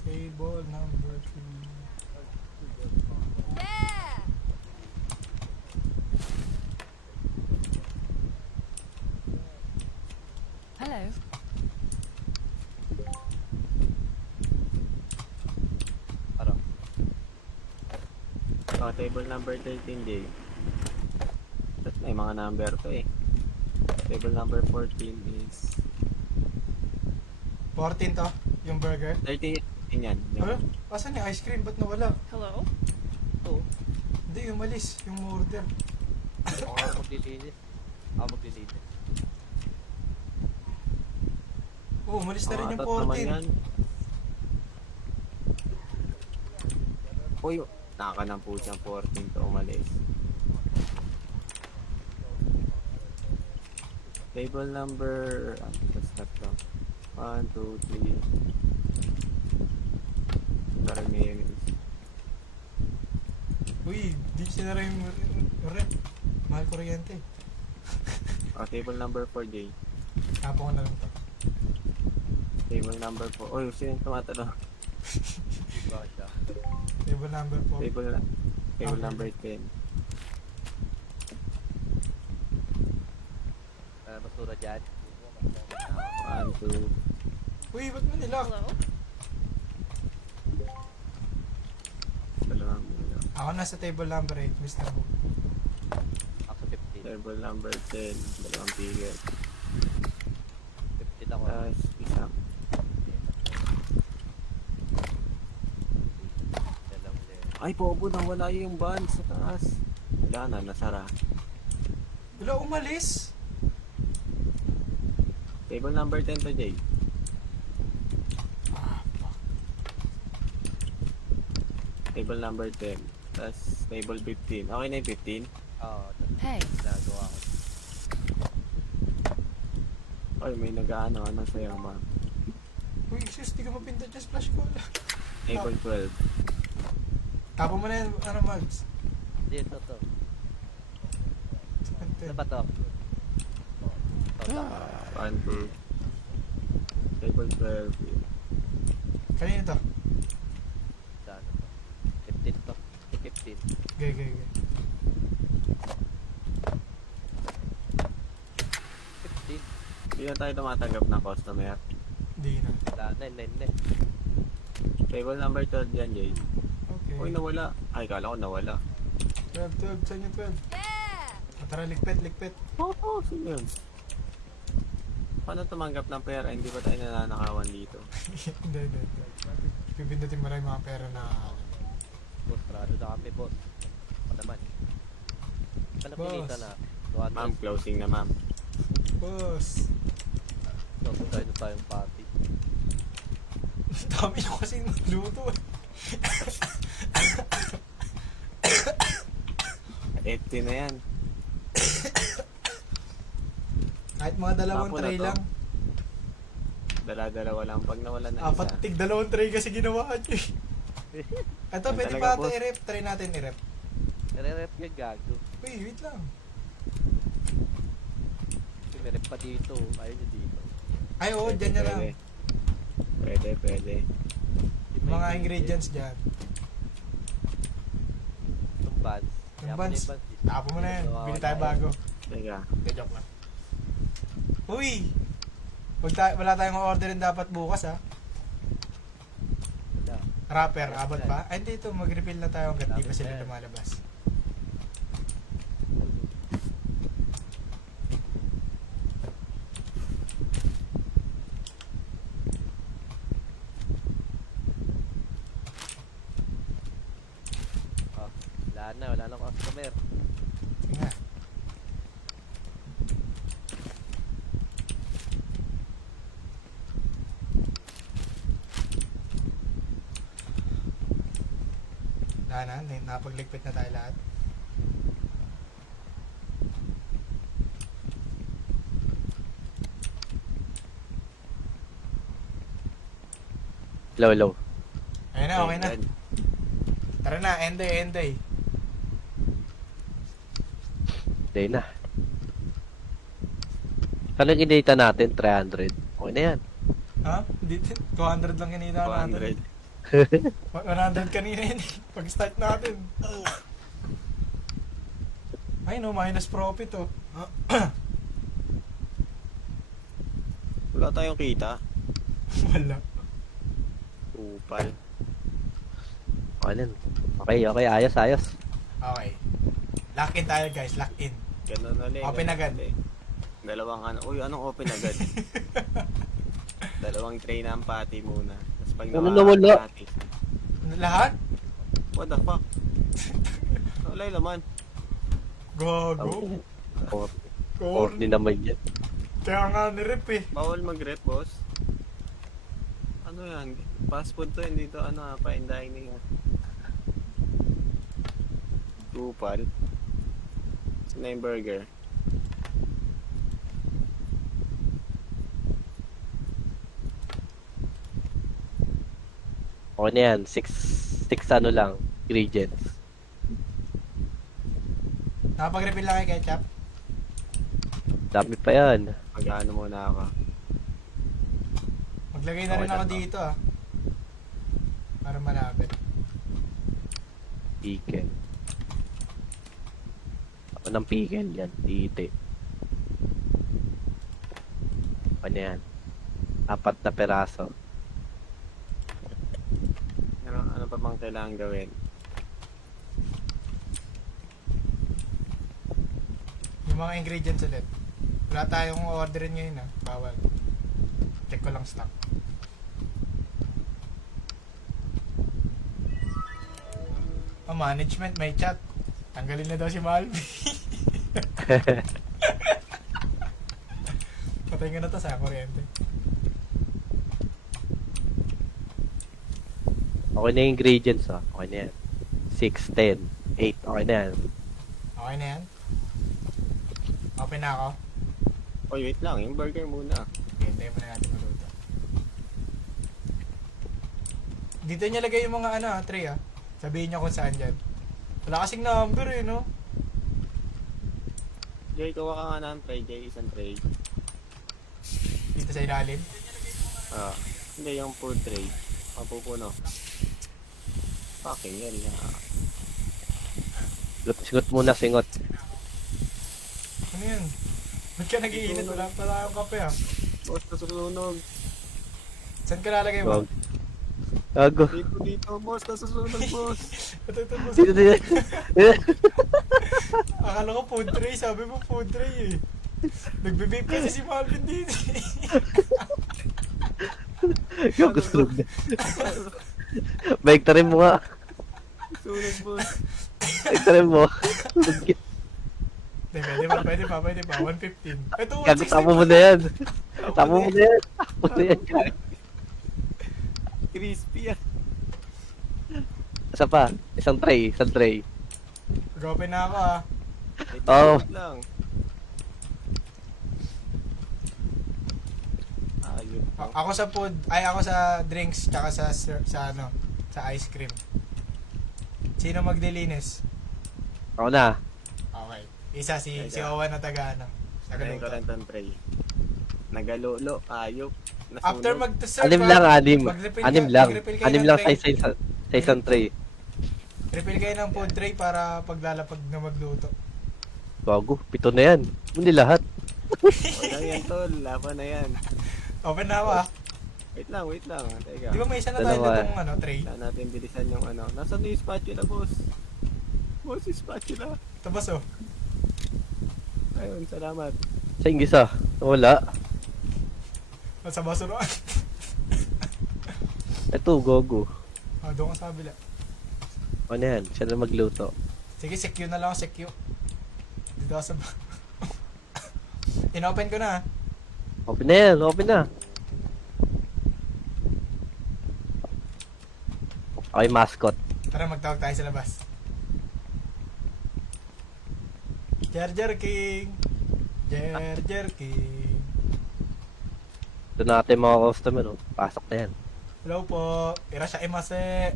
Table number 3. Hello. Aro. Table number 13, Jay. Ba't may mga number to eh. Table number 14 is 14 to, yung burger. 13 yan. Ano? Asan yung ice cream? Ba't nawala? Hello. Ito. Hindi, umalis. Yung order. Ako maglilinis. Ako maglilinis. Oh, umalis na rin yung Atat naman 14. yan. Uy, naka ng putyang 14 to umalis. Table number, that's not lang. 1, 2, 3. Parang mayonnaise. Uy, di sinara yung rep. Mahal kuryente. Table number 4, Jay. Tapon ko na lang to. Table number 4. Uy, sino yung tumatanong? Iba siya. Table number 4. Table number 10. Masura dyan. 1, 2, Uy, ba't mo nila? dalawang mayo. Ako nasa table number 8, Mr. Who. Ako sa 15. Table number 10, dalawang pigil. 15 ako. Tapos isang. Dalawang din. Ay, bobo na wala yung band sa taas. Wala na, nasara. Wala, umalis. Table number 10 to, Jay. Table number 10. Tapos table 15. Okay na yung 15? Oo, Hey, ginagawa ko. Oy, may nag-ano sa'yo, ma'am. Uy, sis, di ka mapindot yung splash ko. Table 12. Tapo mo na yan, ano, Mags? Dito to. Ano ba to? Oh, tama. 1, 2. Table 12. Kanino to? Sa ano to? 15 to. 15. Gay, gay, gay. 15. Hindi na tayo tumatanggap ng customer. Hindi na. Wala na, hindi. Table number 12 yan, Jay. Okay. Uy, nawala. Ay, kala ko nawala. 12, saan yung 12? O, tara, likpit. Oo, sino yun? Paano tumanggap ng pera? Hindi ba tayo nananakawan dito? Hindi. Pipindutin mo lang yung mga pera na... Boss, sarado na kami, boss. Ako naman. Ano Boss. pinita na? Ma'am, closing na ma'am. Boss! So, tayo na tayong party. Dami nyo kasi nagluto eh. 80 na yan. Kahit mga dalawang Tapo na tray to. lang. Dala-dalawa lang. Pag nawala na Apat, isa. tig dalawang tray kasi ginawa nyo eh. Ito, Yan pwede talaga, pa ito boss. i-rep. Try natin i-rep. Nare-rep yung gago. Uy, wait lang. Nare-rep pa dito. Ayaw nyo dito. Ay, oo, dyan nyo lang. Pwede. Mga ingredients dyan. Itong buns. Yung Yaman buns. Tapo mo na yan. Bili tayo bago. Teka. Hindi, joke lang. Uy! Wala tayong orderin dapat bukas ha. Wala. Rapper, abot pa? Ay, hindi ito. Mag-refill na tayo hanggat di pa Abot sila na yan. lumalabas. Oh, wala na customer. Sige nga. Wala na, napagligpit na tayo lahat. Low. Ayun na, okay na. Tara na, enday. Day na. Kano kinita natin? 300. Okay na yan. Ha? Hindi, 200 lang kinita natin. 200. 100 kanina yun eh. Pag-start natin. Ay no, minus profit oh. Wala tayong kita. Wala. Upal. Okay na. Okay. Ayos. Okay. Lock in tayo guys, lock in. Ganun ulit. Open agad. Dalawang ano. Uy, anong open agad? Dalawang tray na ang patty muna. Tapos pag Ano nawala nawala? ang patty. Lahat? What the fuck? Wala yung laman. Gago. Or Corny. naman yan. Kaya nga nirip eh. Bawal mag-rep, boss. Ano yan? Fast food to, hindi to ano, fine dining. Upal. Saan na yung burger? Okay na yan. 6 ano lang. Ingredients. Nakapag-refill lang kay Ketchup. Dami pa yan. Mag-ano muna ako. Maglagay na rin Okay ako na to. dito ah. Para malapit. Pickle. Ako ng pickle yan. Titi. Ano yan? 4 na peraso. Ano pa bang kailangan gawin? Yung mga ingredients ulit. Wala tayong orderin ngayon ah. Bawal. Check ko lang stock. Management may chat. Tanggalin na daw si Malvi. Patay nga na to sa kuryente. Okay na yung ingredients ah. Okay na yan. 6, 10, 8. Okay na yan. Okay na yan? Open na ako. Oy, wait lang. Yung burger muna. Hintayin mo na natin maluto. Dito niya lagay yung mga tray Sabihin niya kung saan dyan. Wala kasing number no? Jay, kuha ka nga ng tray, Jay. Isang tray. Dito sa ilalim. Hindi, yung food tray. Mapupuno. Fucking hell. Singot muna, singot. Ano yan? Ba't ka nagiinit? Wala pa tayong kape Boss, nasusunog. Saan ka lalagay mo? Gago. Dito, boss. Nasusunog, boss. Ito, boss. Dito. Akala ko food tray. Sabi mo food tray Nagbe-vape kasi si Malvin dito Gago, sunog na. Bike ta rin mo nga. Sunog, boss. Bike ta rin mo. Pwede pa. 115. Ito, Gago, 160. tamo mo na yan. Tamo mo na yan. Crispy Isa pa. Isang tray. Mag-open na ako Oo. Wait lang. Ayun. Ako sa food, ako sa drinks, tsaka sa ice cream. Sino magdilinis? Ako na. Okay. Isa si Owen na taga Nagaling ko Tagaluto. lang tong tray. Nagalolo, ayop. Nasunog. After mag-serve, Anim lang, anim. mag-refill Anim ka- lang. mag-refill kayo Anim ng lang tray. sa isang tray. Refill kayo ng food tray para paglalapag na magluto. Gago, 7 na yan. Hindi lahat. Wala yan, tol. Laban na yan. Open na ako Wait lang. Teka. Di ba may isa na tayo Dalawa. ditong tray? Saan natin bilisan yung Nasaan yung spatula, boss? Boss, yung spatula. Tapos Ayun, salamat. Sa Ingisa. Wala. nasa basuran. Ito, gogo. Doon ka sa kabila. Ano yan? Siya na magluto. Sige, secure na lang ako, secure. Dito ako sa In-open ko na Open na yan, open na. Okay, mascot. Tara, magtawag tayo sa labas. Jar King. Jar King. Ito natin mga customer. Oh. Pasok na yan. Hello po. Irashaimase.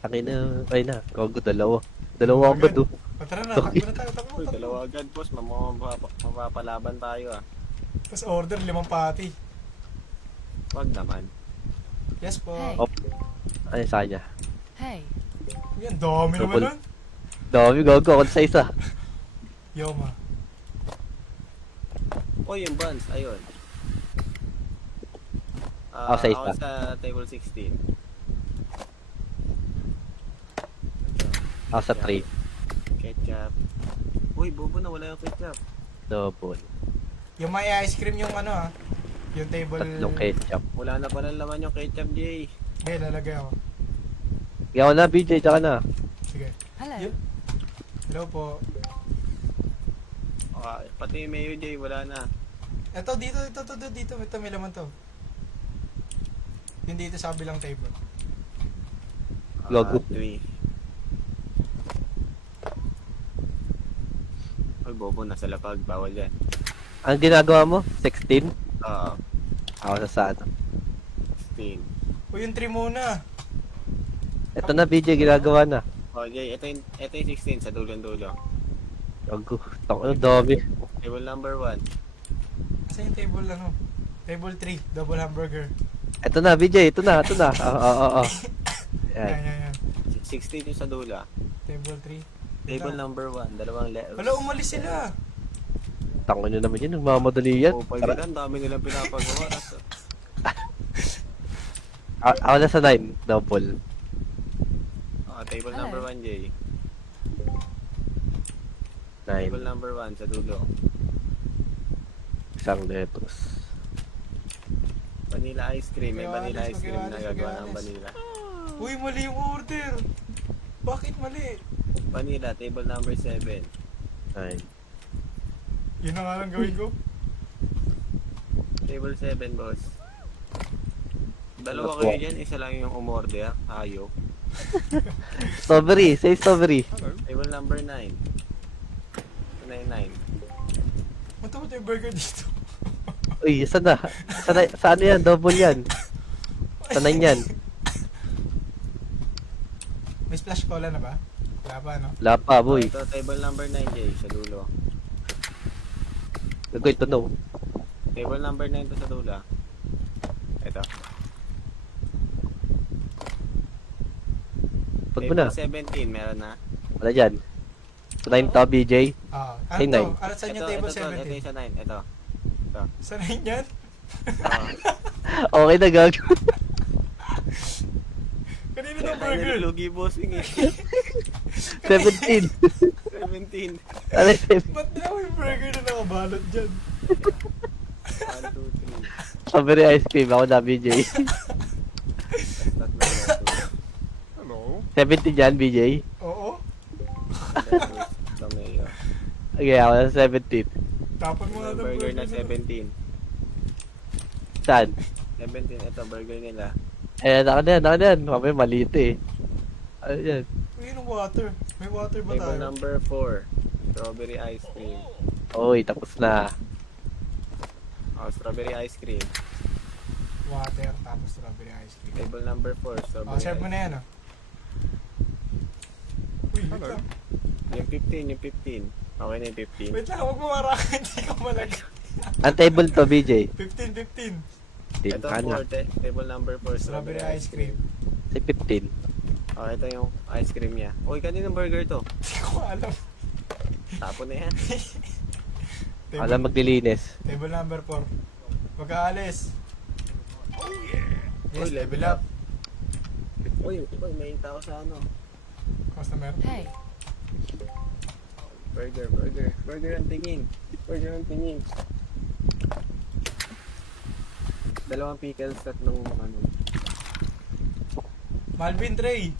Akin na. Ay na. Gogo, dalawa. Dalawa agad oh. Tara na, takbo na tayo, takbo. Uy, dalawa agad, boss. Mapapalaban tayo Tapos order 5 pati. Wag naman. Yes po. Hey. Op. Ano sa kanya? Hey, Yan, dami naman Double. nun. Dami, gogo. Ako sa isa. Yoma. Yung buns. Ayun. Ako sa isa. Ako sa table 16. Ako sa 3. Ketchup. Uy, bobo na. Wala yung ketchup. Double. Yung may ice cream yung yung table. Tatlong ketchup. Wala na pala laman yung ketchup, Jay. Okay, lalagay ako. Ikaw na, BJ. Tsaka na. Sige. hello. Yun. Hello po. Pati yung mayo, Jay. Wala na. Ito, dito. Ito, may laman to. Yung dito sa kabilang table. Logo. 3. Uy, bobo. Nasa lapag. Bawal yan. Ang ginagawa mo? 16? Oo. Ako sa ano. 16. O yung 3 muna. Ito na, BJ. Ginagawa na. Jay. Ito yung 16 sa dulo-dulo. Gogo. Ang dami. Table number 1. Kasi yung table Table 3, double hamburger. Ito na, BJ. Ito na. Oo. Yan, Yan. yan. 16 yung sa dulo. Table 3. Table number 1. Dalawang levels. Wala, umalis sila. Tango nyo naman yun. Nagmamadali yan. Oh, pag yan, dami nilang pinapagawa. Ako na sa 9. Double. Table Hello. number 1, Jay. 9. Table number 1 sa dulo. Isang lettuce. Vanilla ice cream. May Mag-iwalis, vanilla ice cream na mag-iwalis, gagawa ng mag-iwalis. vanilla. Uy, mali yung order. Bakit mali? Vanilla, table number 7. 9. Yun na nga lang gawin ko. Table 7, boss. Dalawa Ano kayo po? dyan, isa lang yung umorder. Ayaw. Strawberry, say strawberry. Hello. Table number 9. 299. Punta mo yung burger dito. Uy, saan na? Saan yan? Double yan. Saan yan? May splash cola na ba? Wala pa, no? Wala pa, boy. Ito, table number 9, Jay, sa dulo. Gagawin to, no. Table number 9 to sa dulo. ah. Ito. Pag mo na. Table 17, meron na. Wala dyan. Saan to, BJ? Ah, Say ano to? nine. Ano saan yung table ito, ito 17? yung sa 9. Ito. Saan yun yan? Okay na, gag. Kanino tong Burger. burger? Lugi bossing eh. 17. 17. Ano yun? Ba't na yung burger na nakabalot dyan? 1, 2, 3. Strawberry ice cream. Ako na, BJ. Tatlo na ito. Hello. 17 yan, BJ. Oo. Ito mayo. Okay, ako na 17. Tapon mo na tong Burger burger na 17. Saan? 17, ito burger nila. Eh, ako na yan. Mamaya maliit eh. Ano yan? Uy, yung water. May water ba Table tayo? number 4. Strawberry ice cream. Uy, tapos na. Oh, strawberry ice cream. Water, tapos strawberry ice cream. Table number 4. Strawberry Oh, serve mo ice na yan, oh. Uy, wait Hello. lang. Yung 15, yung 15. Okay na yung 15. Wait lang, huwag mo marakan. Hindi ko malag. Ang table to, BJ. 15, 15. Ito Ano? 4, table number 4. Strawberry ice cream. Si 15. Oh, ito yung ice cream niya. Uy, kaninong burger to? Hindi ko alam. Tapo na yan. Table, Alam maglilinis. table number 4. Huwag ka alis. Yes, Uy, level up. Uy, may tao sa ano. Customer. Hey. Burger. Burger ang tingin. Burger ang tingin. Dalawang pickles, tatlong ano. Malvin Trey.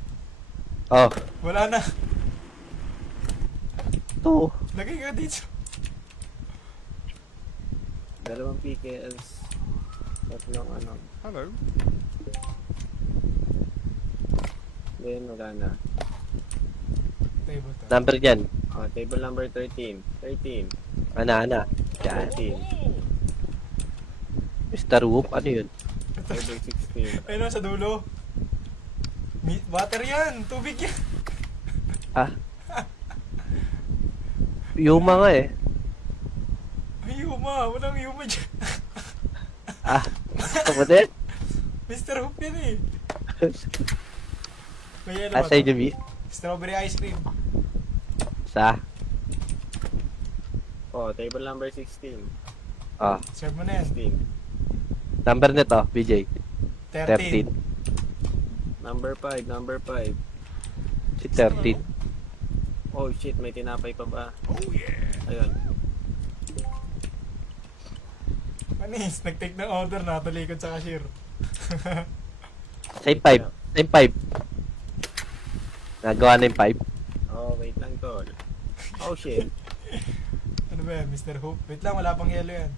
Oh, Wala na. to. Lagay ka dito. Dalawang pickles, tatlong ano. Hello. Then, wala na. Table to. Number yan. Oh, table number 13. 13. Ana. Yan. 13. Mr. Whoop, ano yun? Table 16. Ayun sa dulo. Water yan. Tubig yan. Ah. Yuma nga eh. Ay, Yuma. Walang Yuma dyan. Ah. Ito mo din? Mr. Hoop yan eh. May yellow Ah, ba sa to? inyo, B? Strawberry ice cream. Sa? Oh, table number 16. Ah. Serve mo na yan. 16. Number nito, BJ. 13. 13. Number 5, number 5. Si 13. Oh shit, may tinapay pa ba? Oh yeah. Ayun. Manis, nag-take ng order na. Talikod sa cashier. Same 5. Same 5. Nagawa na yung 5. Oh, wait lang tol. Oh shit. Ano ba yan, Mr. Hoop? Wait lang, wala pang yellow yan.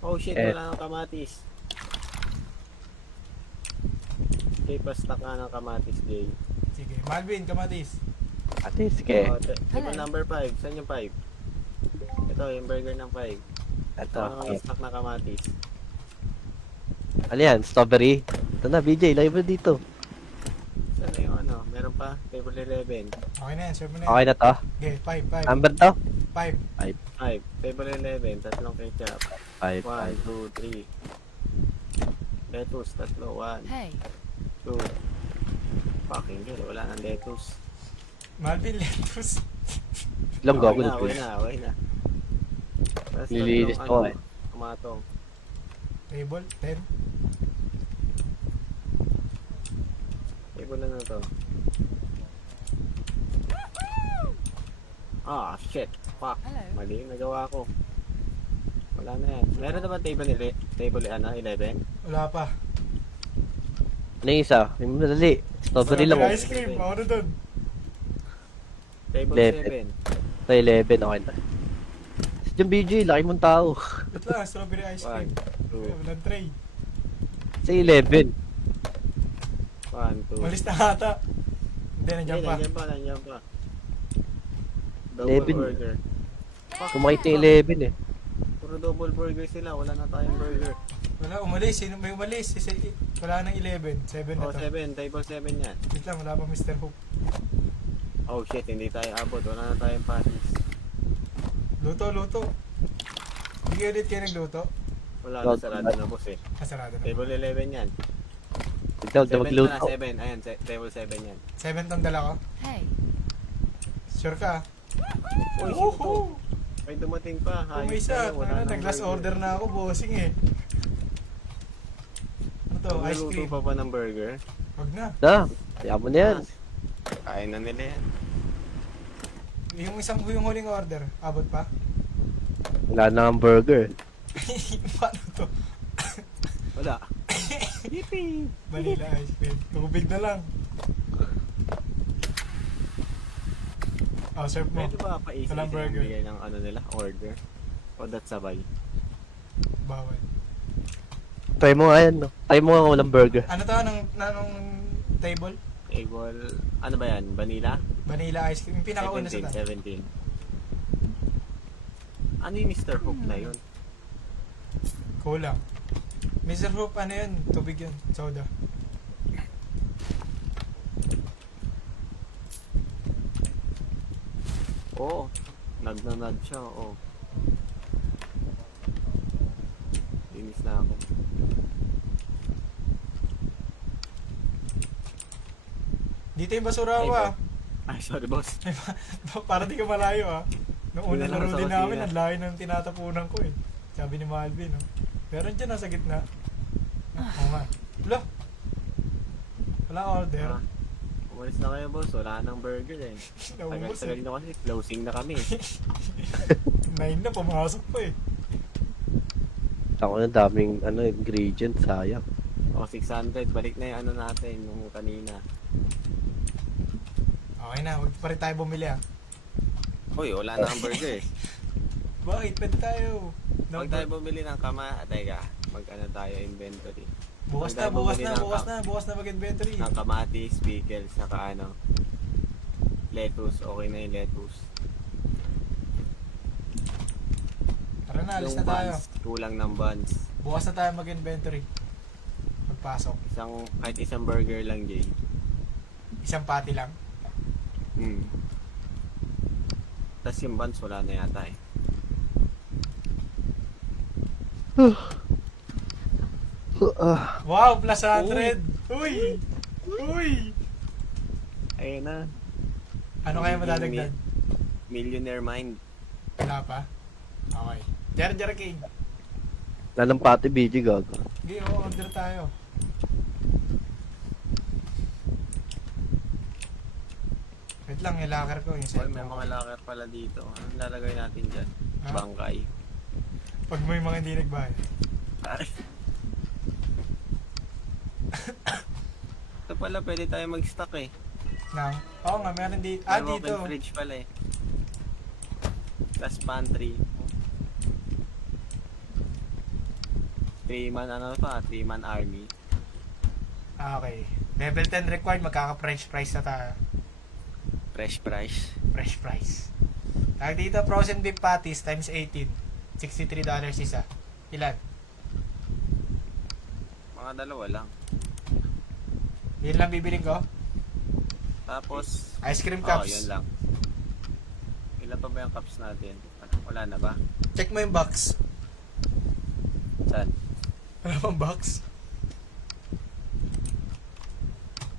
Oh shit, Eh. wala nang kamatis. Okay, pa-stock nga ng kamatis, Jay. Sige, Malvin, kamatis. Ate, sige. Oh, table number 5. Saan yung 5? Ito, yung burger ng 5. Ito. Ano naman yung stock na kamatis? Ano yan? Strawberry? Ito na, BJ. Lagay mo dito. Saan na yung ano? Meron pa? Table 11. Okay na yan, serve mo na yan. Okay na to? Okay, 5. Number to? 5. 5. Table 11. Tatlong ketchup. 5. 1, 2, 3. Lettuce, tatlo. 1, Hey. 2. Fucking hell, wala nang lettuce. Malvin, lettuce. Ilang Okay gago na, na okay na, okay na. Tapos Nililis tatlong, ko ano, eh. Tomatong. Table, 10. Table na to. Ah, shit. Fuck. Hello. Mali yung nagawa ko. Wala na yan. Meron na ba table ano, 11? Wala pa. Ano yung isa? Yung madali. Strawberry lang. Strawberry ice cream, ako na dun. Table 11. 7. Ito 11. Okay na. Diyan, BJ. Laki mong tao. Wait lang, strawberry ice 1, cream. 2, Walang tray. Sa 11. 1, 2. Malis na ata. Hindi, nandiyan pa. Nandiyan pa. Double 11. burger. Kumakit yung 11 eh. Puro double burger sila, wala na tayong burger. Wala, umalis. Sino may umalis? Wala nang 11. 7 na Oh, to. 7, table 7 yan. Wait lang, wala pa Mr. Hope. Oh shit, hindi tayo abot, wala na tayong patties. Luto. Hindi ulit kayo nagluto. Wala na, sarado na boss eh. Sarado na. Table 11 yan. Ikaw, 7 magluto. na, 7. Ayan, table 7 yan. 7 tong dala ko. Hey. Sure ka? Uy, shit to. Woohoo! May dumating pa. Kung may Hayop isa, na, wala nang nag-last burger. order na ako, bossing eh. Ano to? Ice Magluluto cream. pa ba ng burger? Wag na. Na, kaya mo na yan. Kain na nila yan. Yung huling order, abot pa? Wala na ang burger. Paano to? Wala. Yippee! Vanilla ice cream. Tubig na lang. Oh, serve mo. Pwede ba paisip Walang burger. bigay ng ano nila, order? O that sabay? Bawal. Try mo nga yan, no? Try mo nga walang burger. Ano to? Anong table? Table, ano ba yan? Vanilla? Vanilla ice cream. Yung pinakauna sa 17. Ano yung Mr. Hook na yun? Kulang. Mr. Hope, ano yun? Tubig yun. Soda. Oo. Nagnanad siya, oo. Linis na ako. Dito yung basura ko Ay, ah. Ay, sorry boss. Para di ka malayo ah. Noong una Hindi na lang laro sa din kusina. namin, ang layo ng tinatapunan ko eh. Sabi ni Malvin, no? Meron dyan nasa gitna. Oo nga. Wala. Wala order. Ah, umalis na kayo boss, wala nang burger eh. Naubos Tagal-tagal eh. nyo kasi, closing na kami. 9 na, pumasok pa eh. Ako na daming ingredient, sayang. O, 600, balik na yung ano natin, nung kanina. Okay na, huwag pa rin tayo bumili ah. Uy, wala na ang burger eh. Bakit? Pwede tayo. Huwag tayo bumili ng teka, mag-ano tayo, inventory. Bukas Huwag na, tayo bumili ng bukas na mag-inventory. ng kamatis, pickles, saka ano, lettuce, okay na yung lettuce. Tara na, alis Yung na tayo. buns, kulang ng buns. Bukas na tayo mag-inventory. Pagpasok. Kahit isang burger lang, Jay. Isang patty lang. Tapos yung buns, wala na yata eh. Wow, plus 100! Uy! Uy! Ayun na. Ano kaya madadagdag? Millionaire Mind. Wala pa? Okay. Jar King. Wala ng pati, BG, gago. Sige, order tayo. Wait lang, yung locker ko. Yung Well, set may ko. mga locker pala dito. Anong lalagay natin dyan? Ha? Bangkay. Pag may mga hindi nagbayad. Ay. Ito pala, pwede tayo mag-stock eh. Nang? Oo nga, meron dito. May Dito. open fridge pala eh. Plus pantry. 3-man ano pa, 3-man army. Okay. Level 10 required, magkaka-French fries na tayo. Fresh price. Fresh fries. Tawag dito, frozen beef patties times 18. $63 isa. Ilan? Mga dalawa lang. Yun lang bibiling ko? Tapos, Ice cream oh, cups. yun lang. Ilan pa ba yung cups natin? Wala na ba? Check mo yung box. Saan? Wala bang box?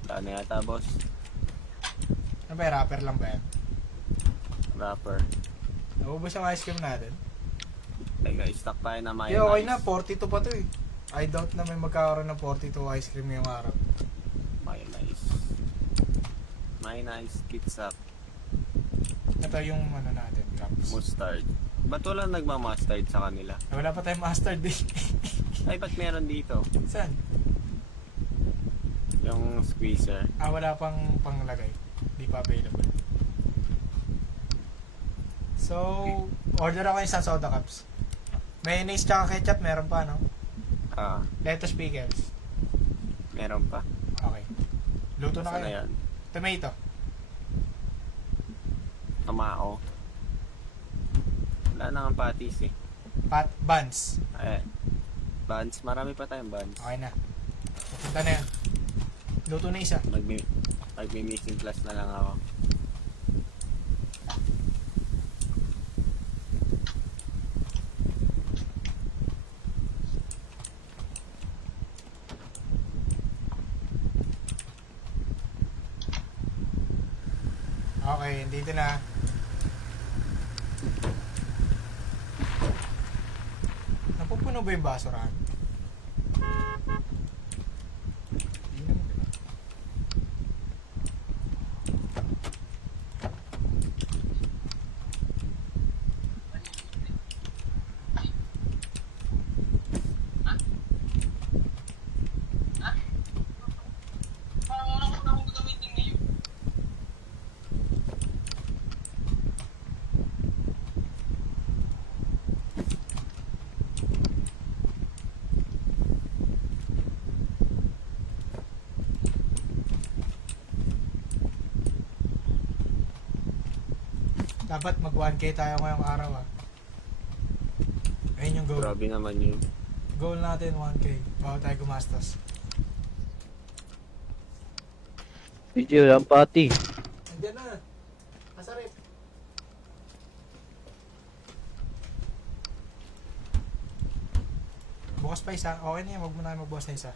Wala na yata, boss. Ano ba, wrapper lang ba yan? Wrapper. Naubos yung ice cream natin. Teka, stock tayo na mayonnaise. Okay na, 42 pa to eh. I doubt na may magkakaroon ng 42 ice cream ngayong araw. Mayonnaise. Mayonnaise, ketchup, Ito yung ano natin, cups. mustard. Ba't wala nagmamustard sa kanila? Wala pa tayong mustard eh. Ay, ba't meron dito? Saan? Yung squeezer. Wala pang panglagay. Di pa available. So, order ako yung isang soda cups. Mayonnaise tsaka ketchup, meron pa, no? Ah, Lettuce pickles. meron pa. Okay. Luto na Saan na kayo. yan? Tomato. Kamao. Wala na ang patis eh. Buns. Ay, buns. Marami pa tayong buns. Okay na. Pupunta na yan. Luto na isa. Magmi-missing class na lang ako. Okay, dito na. Napupuno ba yung basurahan? Hindi naman, diba? Dapat mag 1K tayo ngayong araw ah. Ayun yung goal. Grabe naman yun. Goal natin 1K bago tayo gumastos. Video lang pati. Andiyan na. Masarap. Bukas pa isa. Okay na yan. Huwag mo na magbukas na isa.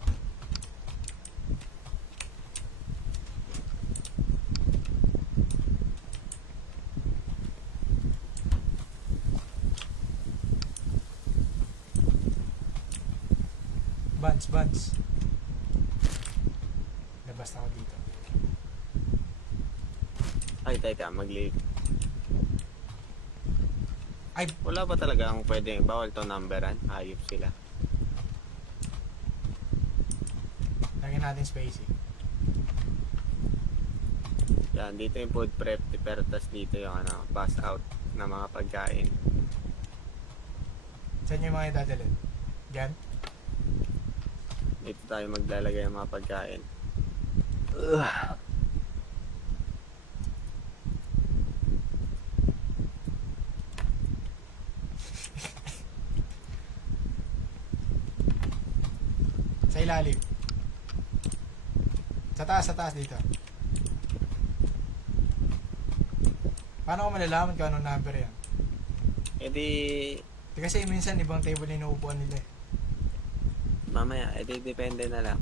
Buns. Labas na ako dito. Ay, teka, mag-leave. Ay, Wala ba talaga ang pwede, bawal to numberan? Hayop sila. lagyan natin spacing. Yan, dito yung food prep, pero tas dito yung pass out na mga pagkain. Saan yung mga idadalhin? Diyan? Dito tayo maglalagay ng mga pagkain. Sa ilalim. Sa taas dito. Paano ko malalaman kung anong number yan? E di, Kasi minsan ibang table yung inuupuan nila eh. mamaya, e di depende na lang.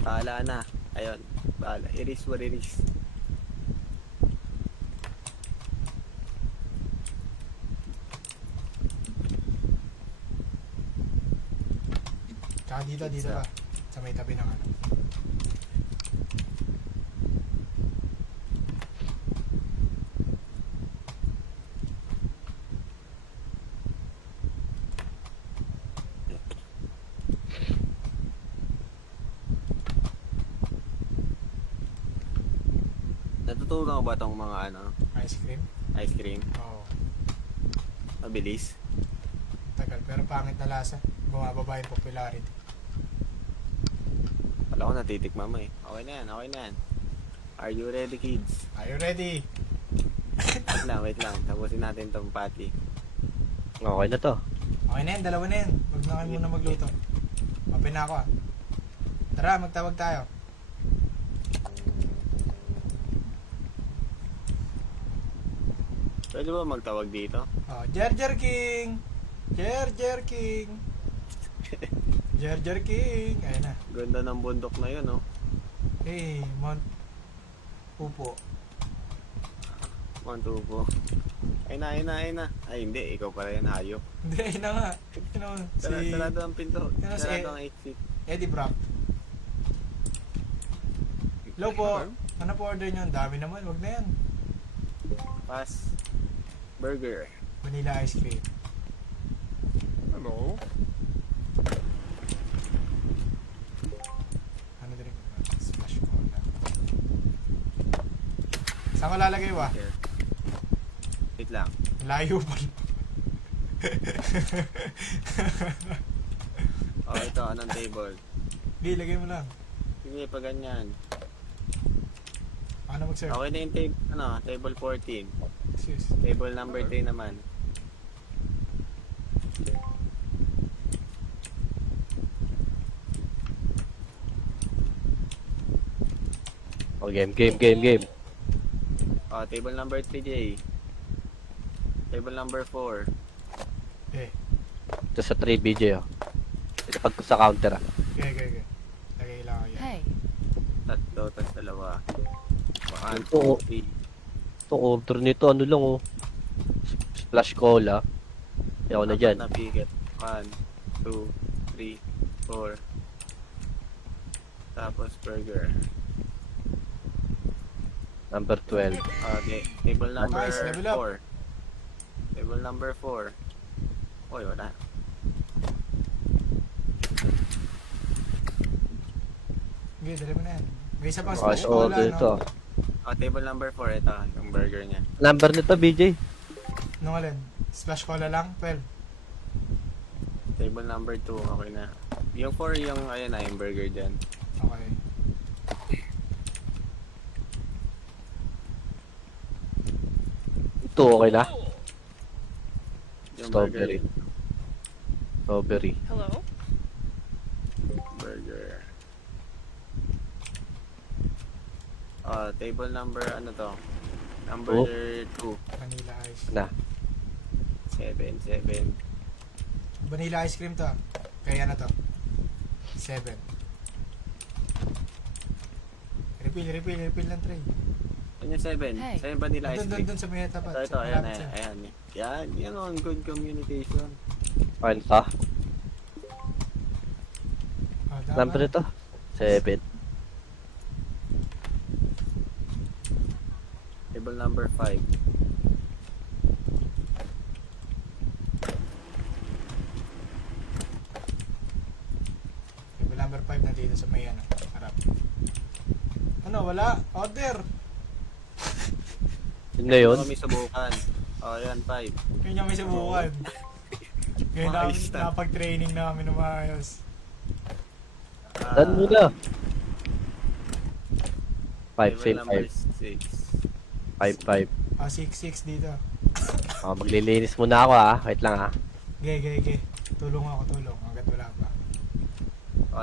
Bahala na. Ayun, bahala. It is what it is. Tsaka dito Pizza. pa. Sa may tabi ng ano. Natutunan ko ba tong mga Ice cream. ice cream? Oo. Mabilis. Tagal. Pero pangit na lasa. Bumababa yung popularity. Wala ko natitikman mo eh. Okay na yan. Are you ready, kids? Are you ready? Wait lang. Tapusin natin tong patty. Okay na to. Okay na yan. Dalawa na yan. Huwag na kayo muna magluto. Open na ako ah. Tara, magtawag tayo. Pwede ba magtawag dito? Oh, Jer King! Jer King! Jer King! Ayun na. Ganda ng bundok na yun, oh. Hey, Mount Upo. Mantupo. Ay na. Ay, hindi. Ikaw pala yan, hayop. Hindi, ayun na nga. You know, si Sarado ang pinto. Yan si Sarado ang exit. Eddie Brock. Hello po. Ano po order nyo? Ang dami naman. Wag na yan. Pass. Burger. Vanilla ice cream. Hello. Ano din ba? Smash cola. Saan ko lalagay ba? Here. Wait lang. Layo pa. Oh, ito. Anong table? Di, lagay mo lang. Sige, pa ganyan. Paano mag-serve? Okay na yung table 14. Sus. Table number 3 naman. Oh, game. Table number 3, Jay. Table number 4. Okay. Ito sa 3 BJ, oh. Ito pag sa counter, ah. Okay. Lagay lang ako yan. Hey. Tatlo, tas dalawa. 1, Oo. 2, 3. Ito, order nito, ano lang, oh. Splash cola. Ayaw na dyan. Na picket. 1, 2, 3, 4. Tapos burger. Number 12. Okay. Table number Nice, level up. 4. Table number 4. Oy, wala. Okay, dali mo na yan. May isa pang Cash splash cola, order ito. no? Table number 4. Ito, yung burger niya. Number nito, BJ. Nung alin? Splash cola lang? 12. Table number 2. Okay na. Yung 4, yung, ayun na, yung burger dyan. Okay. Ito, okay na. Yung Strawberry. burger. Strawberry. Hello? Burger. Table number, ano to? Number Oh. 2. Vanilla ice. Na. 7. Vanilla ice cream to. Kaya na to. 7. Refill ng tray. Ano yung 7? Hey. 7 vanilla ice cream. Doon sa may tapat. Ito, ayan, ayan. Yan on good communication. Fine ka. Oh, tama. Number nito. 7. Table number 5. Table number 5 na dito sa may ano, harap. Ano, wala? Order! Yun na yun. Ito kami subukan. Yan, 5. Yun yung may subukan. Ngayon Maayos na. napag-training na kami ng maayos. Saan muna? 5, Table same number 5. 5. 6. 6 dito. Oh, maglilinis muna ako, ah. Wait lang, ah. Okay. Tulong ako. Hanggat wala pa.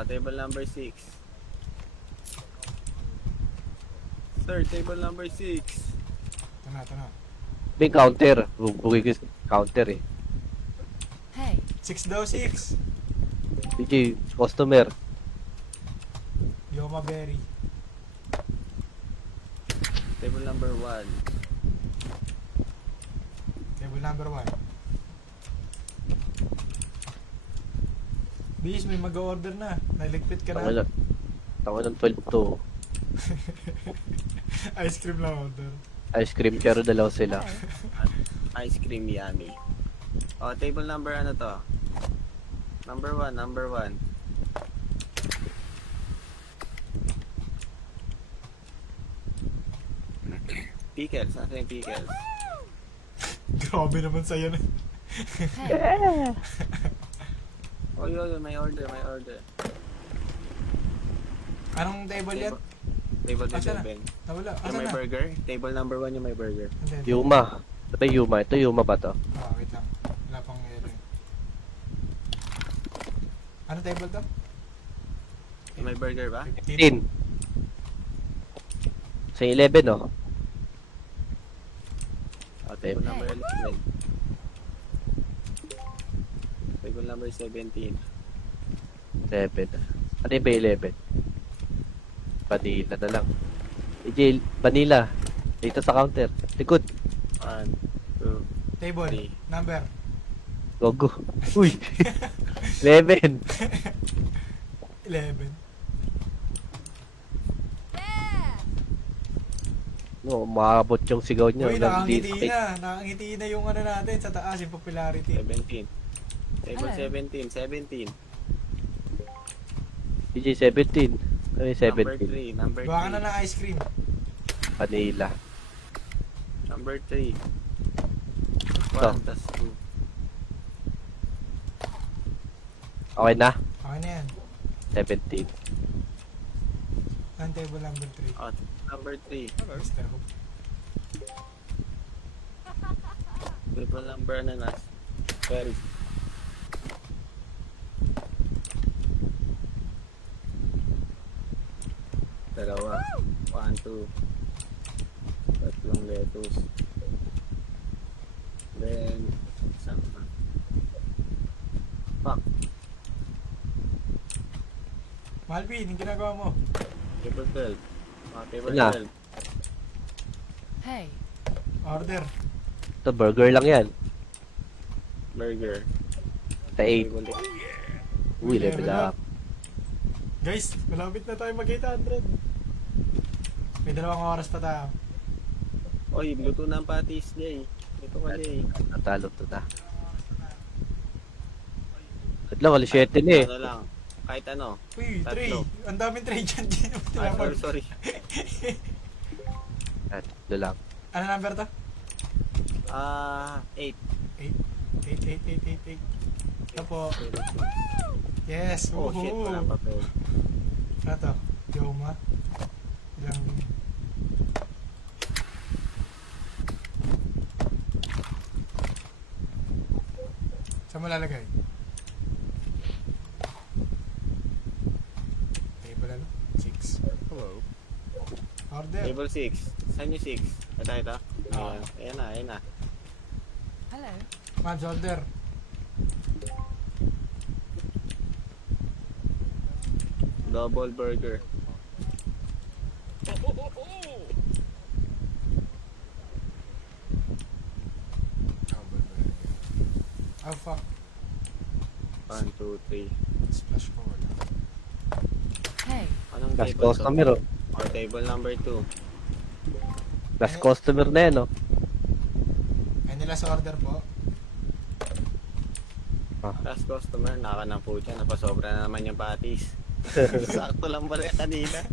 Table number 6. Sir, table number 6. Ito na. May counter. Bugay ko yung counter, eh. Hey. 6 daw, 6. BJ, customer. Yoma Berry. Table number 1. Table number 1. Bis, may mag-order na. Naligpit ka na. Tango ng 12 to. Ice cream lang order. Ice cream, pero dalaw sila. Hello. Ice cream yummy. Table number ano to? Number 1. Pickles. Nasa yung pickles? Grabe naman sa'yo na. Hey. May order. Anong table yan? Table Asa na? 7. Nawala. Yung Asa may na? burger. Table number 1 yung may burger. Hindi. Yuma. Ito ba Yuma? Ito Yuma ba to? Wait lang. Wala pang yelo yun. Ano table to? Yung may burger ba? 15. Sa 11, no? Table number 11. Table number 17. 7. Ano yung ba 11? Vanilla na lang. BJ, vanilla. Dito sa counter. Likod. 1, 2, Table. 3. Number. Gogo. Uy! 11. 11. No, makakabot yung sigaw niya. Uy, Walang nakangiti disconnect. na. Nakangiti na yung ano natin sa taas, yung popularity. 17. Table Hello. 17. BJ, 17. Ano yung 17? Number 3. Gawa ka na ng ice cream. Vanilla. Number 3. Ito. 1 tas 2. Okay na? Okay na yan. 17. Ang table number 3. number 3. Hello. Mr. Hook. Table number ananas. 12. Dalawa. 1, 2. Tatlong lettuce. Then, isang fuck. Malvin, yung ginagawa mo? Table 12. Table Wala. 12. Hey. Order. Ito, burger lang yan. Burger. Sa 8. Table 8. Uy, level up. Guys, malapit na tayo mag-800. May 2 oras pa tayo. Oy, luto na ang patis, Jay. Ito ka, Jay. Natalo to na. At lang, alas 7 na eh. Ano lang. Kahit ano. Uy, tray. Tatlo. Ang daming tray dyan. Di naman Ay, tinapon. sorry. At ito lang. Ano number to? 8. 8. Ito po. Yes. Oh, shit. Woohoo. Walang papel. Ano to? Yoma. Ilang... Saan mo lalagay? Table ano? 6. Hello. Order. Table 6. Saan yung 6? Ito. Ah. Ayan na. Hello. Mabs, order. Double burger. Oh, fuck. 1, 2, 3. Splash forward. Hey. Anong Last table to? customer oh. Or table number 2. Last customer na yan oh. Ay nila sa order po. Last customer, naka na po dyan. Napasobra na naman yung patis. Sakto lang pala kanina.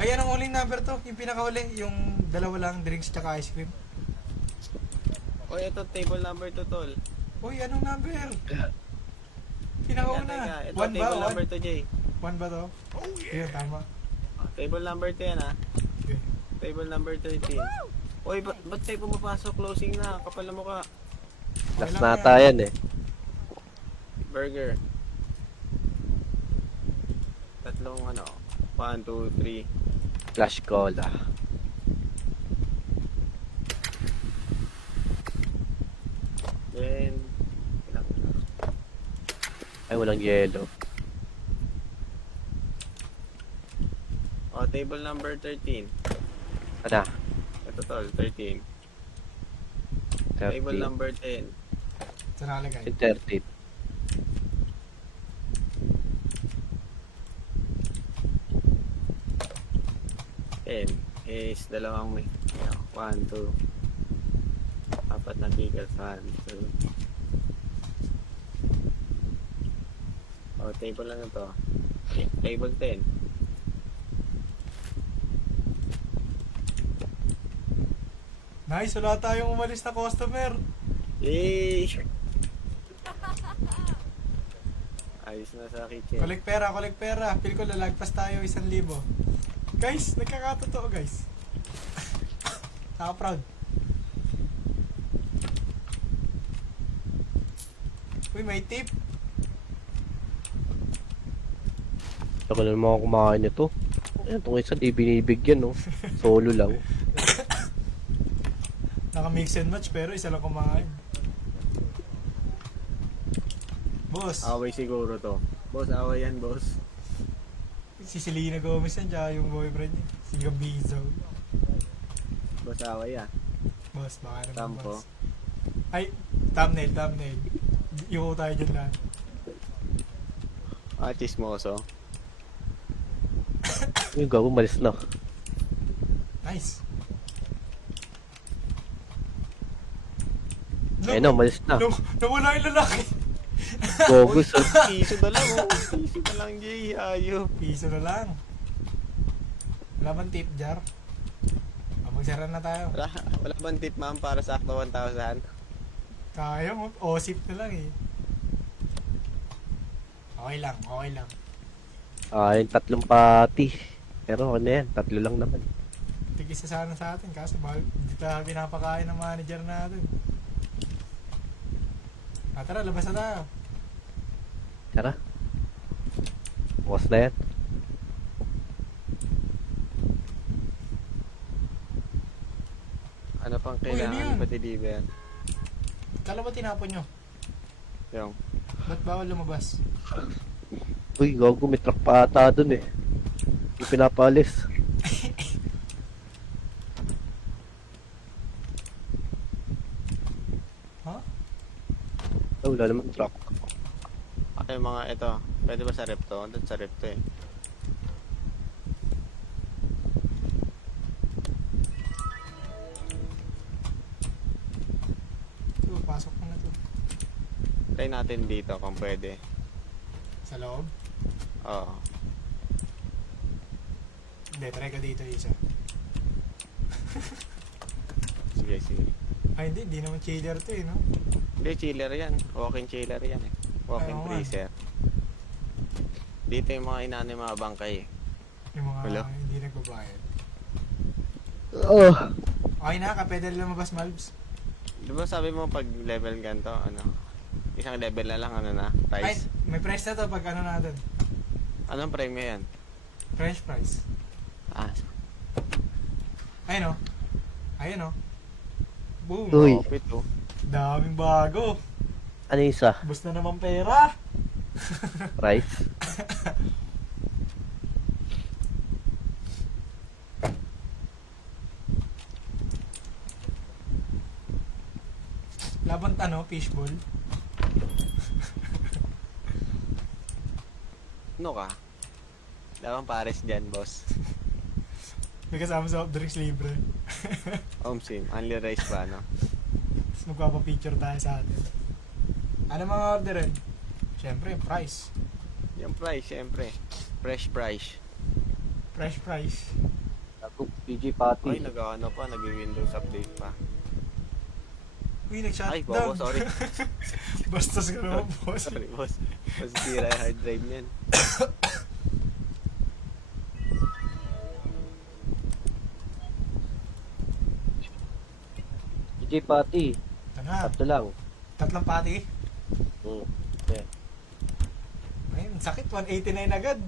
Ay, anong huling number to? Yung pinakahuli, yung 2 lang drinks tsaka ice cream. Oy, ito table number 2, tol. Uy, anong number? Teka, Pinakauna. ito 1 ba? table number 2, Jay. 1 ba to? Yeah, tama. Table number 2 yan, ha. Okay. Table number 13. Oy, ba't tayo pumapasok? Closing na. Kapal na mukha. Last lang nata yan eh. Burger. Tatlong 1, 2, 3. Flash cola. Then, Ay, walang yellow. table number 13. Ano? Ito tol, 13. Table 13. number 10. Saan nakalagay? Yung 13. Is dalawang may 1, 2. Apat na pickles. 1, 2. Table lang ito. Table 10. Nice, wala tayong umalis na customer. Yay! Ayos na sa kitchen. Collect pera. Feel ko lalagpas tayo 1,000. Guys, nagkakatotoo guys. Naka-proud. Uy, may tip. Ako na naman ako kumakain nito. Itong isa di binibigyan no. Solo lang. Naka-mix and match pero isa lang kumain. Boss, Away siguro to. Boss, away yan, boss. si Selena Gomez yan, tsaka yung boyfriend niya. Si Gabizo. Boss, away ah. Boss, baka naman Tampo. boss. Ay, thumbnail. Yuko tayo dyan lahat. Chismoso. Yung gago, malis na. Nice. Ayun na, malis na. Nawala yung lalaki. Bogus oh. Piso na lang, oh. Piso na lang, Jay. Ayop. Piso na lang. Wala bang tip jar? Magsara na tayo. Wala bang tip, ma'am, para sakto 1,000? Kaya mo, osip na lang eh. Okay lang. Ah, yung tatlong pati. Pero okay na yan, 3 lang naman. Tigisa sana sa atin, kaso hindi tayo pinapakain ng manager natin. Tara, labas na tayo. Tara. Bukas na yan. Ano pang ano kailangan yun? pa-deliver? Kala ba tinapon nyo? Yung, Ba't bawal lumabas? Uy, gago, may truck pa ata dun eh. Hindi pinapalis. Ha? Wala naman truck. ay mga ito. Pwede ba sa rep to? Doon sa rep to eh. Ito, pasok mo na to. Try natin dito kung pwede. Sa loob? Oo. Hindi, try ka dito isa. Sige, sige. Ay hindi naman chiller to eh, no? Hindi, chiller yan. Walking chiller yan eh. Walking Ay, oo nga. freezer. Dito yung mga inano yung mga bangkay eh. Yung mga Wala. hindi nagbabayad. Oh. Okay na, pwede lumabas, Malbs. Di ba sabi mo pag level ganito, ano? Isang level na lang, ano na? Ay, Price? may price na to pag ano natin. Anong premium yan? French fries. Ah, Ayun o. Ayun o. Boom. Uy. profit oh. Daming bago. Ano yung isa? Bus na naman pera. Rice? Laban ano, fishbowl. Ano ka? Labang pares dyan, boss. May kasama sa drinks libre. Sim, only rice pa, no? Tapos magpapapicture tayo sa atin. Ano mga orderin? Siyempre, price. Yung price, syempre. Fresh price. Fresh price. Ako, PG Patty. Ay, nag-ano pa, nag-Windows update pa. Uy, nag-shutdown. Ay, bobo, sorry. Bastos ka naman, boss. Sorry, boss. Mas tira yung hard drive niyan. PG Patty. Ito na. 3 lang. Tatlong pati. Hmm. Ayun, sakit. 189 agad.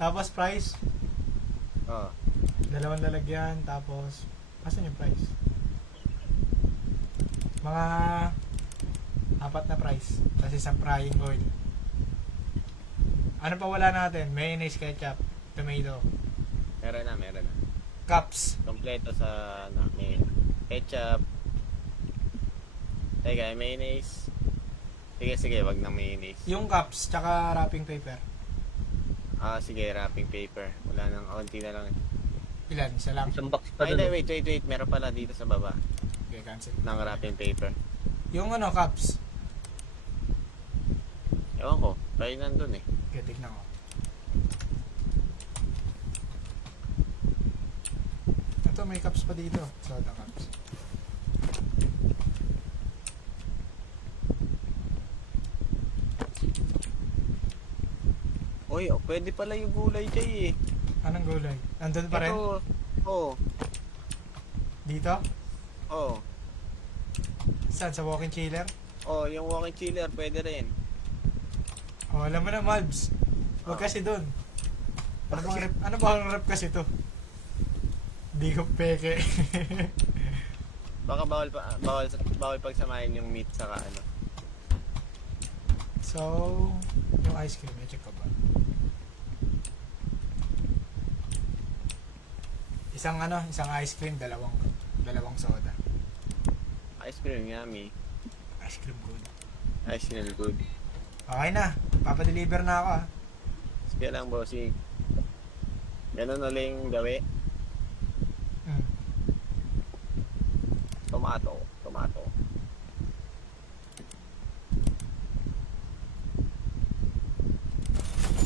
Tapos price. Oo. Dalawang lalagyan. Tapos, asan yung price? Mga 4 na price. Tapos isang frying oil. Ano pa wala natin? Mayonnaise, ketchup, tomato, Meron na, meron na. cups. Kompleto sa, ano, may ketchup. Teka, mayonnaise. Sige, sige, wag na mayonnaise. Yung cups, tsaka wrapping paper. Ah, sige, wrapping paper. Wala nang, konti na lang. Ilan? Isa lang. Isang box pa Ay, dun. hindi, wait. Meron pala dito sa baba Okay, cancel. ng wrapping paper. Yung ano, cups. Ewan ko, tayo nandun eh. Okay, tignan ko. Ito, may cups pa dito. Soda cups. Uy, oh, pwede pala yung gulay dyan eh. Anong gulay? Andun pa rin? Ito, oo. Dito? Oo. Saan? Sa walking chiller? Oh, yung walking chiller, pwede rin. Oh, alam mo na, Malbs. Huwag Oh. kasi dun. Ano bang rep kasi to? Di ko peke. Baka bawal pagsamahin yung meat sa ano. So, yung ice cream, may check ko ba? Isang ice cream, dalawang soda. Ice cream, yummy. Ice cream good. Ice cream, good. Okay na, papadeliver na ako ah. Sige lang, bossing. Ganun uling gawi. Mm. Tomato.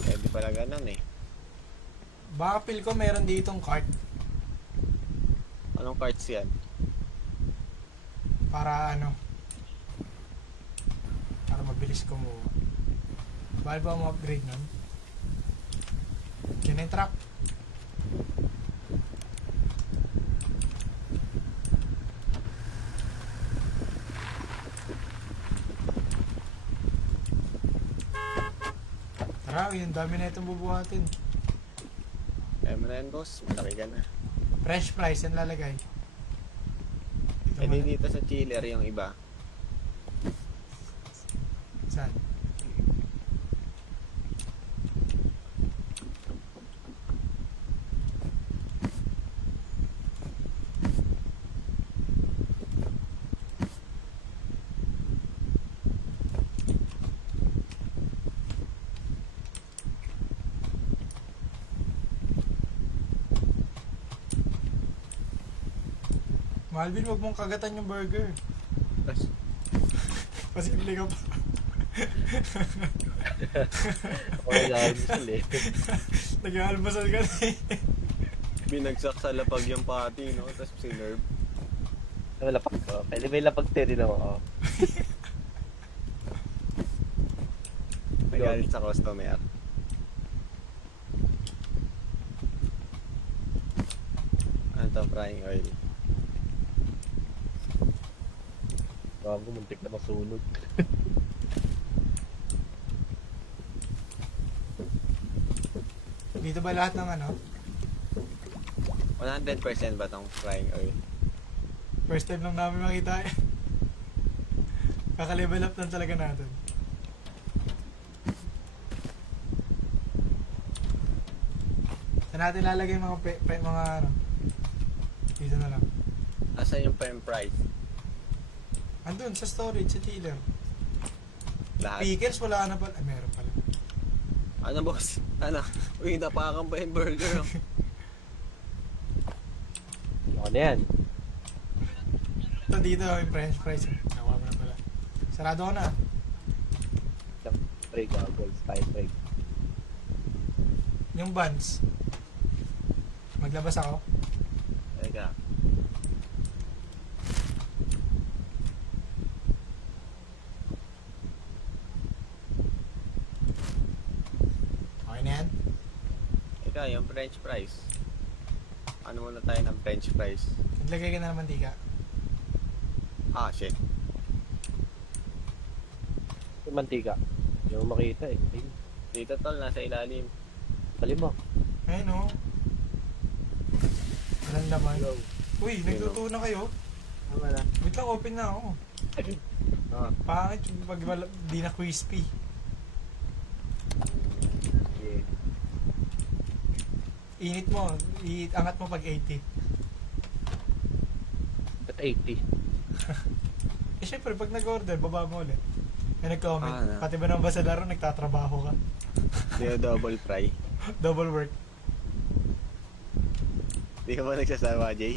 Pwede pala ganun eh. Baka feel ko meron ditong cart Anong cards yan? para para mabilis kumuha. Bawal ba mo upgrade nun? Yan na yung truck. Tara, yung dami na itong bubuhatin. Kaya mo na yan, boss. Malaki ka na. French fries yan lalagay. Dito E mo di na. dito sa chiller yung iba. Saan? Malvin, wag mong kagatan yung burger. Tapos, Pasimili ka pa. Okay na, gusto eh. Nag-almasal ka na eh. binagsak sa lapag yung patty, no? Tapos sinerve. May lapag ko. Pwede may lapag din ako. Oh. Nagalit sa customer. Ano to, frying oil? Bago, muntik na masunog. Dito ba lahat ng ano? 100% ba tong frying oil? First time lang namin makita eh. Kaka-level up lang talaga natin. Saan natin lalagay mga mga ano? Dito na lang. Asan yung prime price? Andun sa storage, sa chiller. Lahat? Pickles wala na pala. Ay, meron pala. Ano, boss? Ano? Uy, napakan pa yung burger. Oh. Ano na yan? Ito dito yung french fries. Nakuha mo na pala. Sarado ko na. Break goggles, time break. Yung buns. Maglabas ako. Teka. Okay na yan. Teka, yung french fries. Ano muna tayo ng french fries? Naglagay ka na ng mantika. Ah, shit. Yung mantika. Hindi mo makita eh. Ayun. Dito, tol, nasa ilalim. Talim mo. Ayun o. Walang laman. Uy, nagluto na kayo. Tama na. Wait lang, open na ako. Ah, Pangit yung pag di na crispy. yeah. Init mo. Iangat mo pag 80. At 80. Eh syempre, pag nag-order, baba mo ulit. May nag-comment. Ah, na. Pati ba naman ba sa laro, nagtatrabaho ka? Di double fry. Double work. Di ka ba nagsasama, Jay?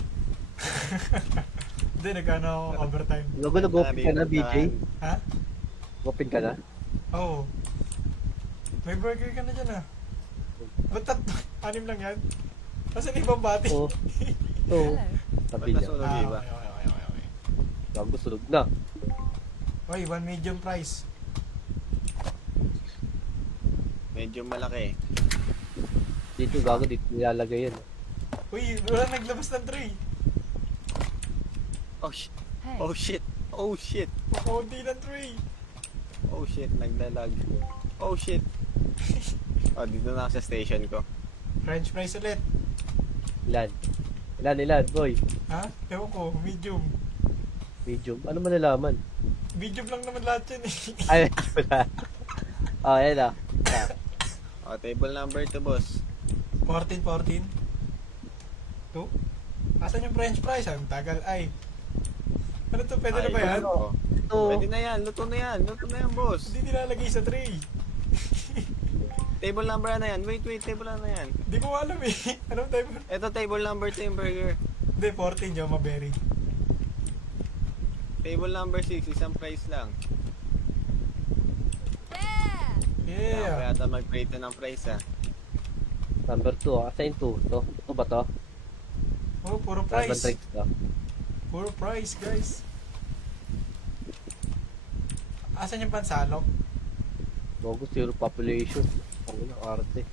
Hindi, nagkano ako overtime. Logo, nag-open ka na, BJ? Ha? Open ka na? Oo. May burger ka na dyan ah. Ba't anim lang yan? Nasaan ibang bati? Oo. Oo. Hello. Sabi Ba't niya. nasunog Ah, iba? okay. Bago sunog na. Oy, one medium price. Medyo malaki. Dito gago, dito nilalagay yan. Uy, wala naglabas ng tray. Oh, shit. Hey. Oh, shit. Oh, shit. Makaunti ng tray. Oh, shit. Naglalag. Oh, shit. Oh, dito na ako sa station ko. French fries ulit. Ilan? Ilan, boy? Ha? Ewan ko, medium. Medium. Ano man nalaman? Medium lang naman lahat yan eh. Ay, wala. Oh, yan ah. Oh, table number 2, boss. 14. 2? Asan yung french fries? Ang tagal ay. Ano to? Pwede na ba yan? Oh. Ito. Pwede na yan. Luto na yan. Luto na yan, boss. Hindi nilalagay sa tray. Table number na yan. Wait. Table na yan. Hindi ko alam eh. Anong type? Ito, table number 2 yung burger. Hindi, 14 Joma Berry. Table number 6, isang price lang. Yeah! Kaya ata mag-prito ng price, ah. Number 2 ah. Asa yung 2? Ito ba to? Oh, puro Carbon price. tricks to. Puro price, guys. Asan yung pansalok? Bago zero population. Ang ina, arte.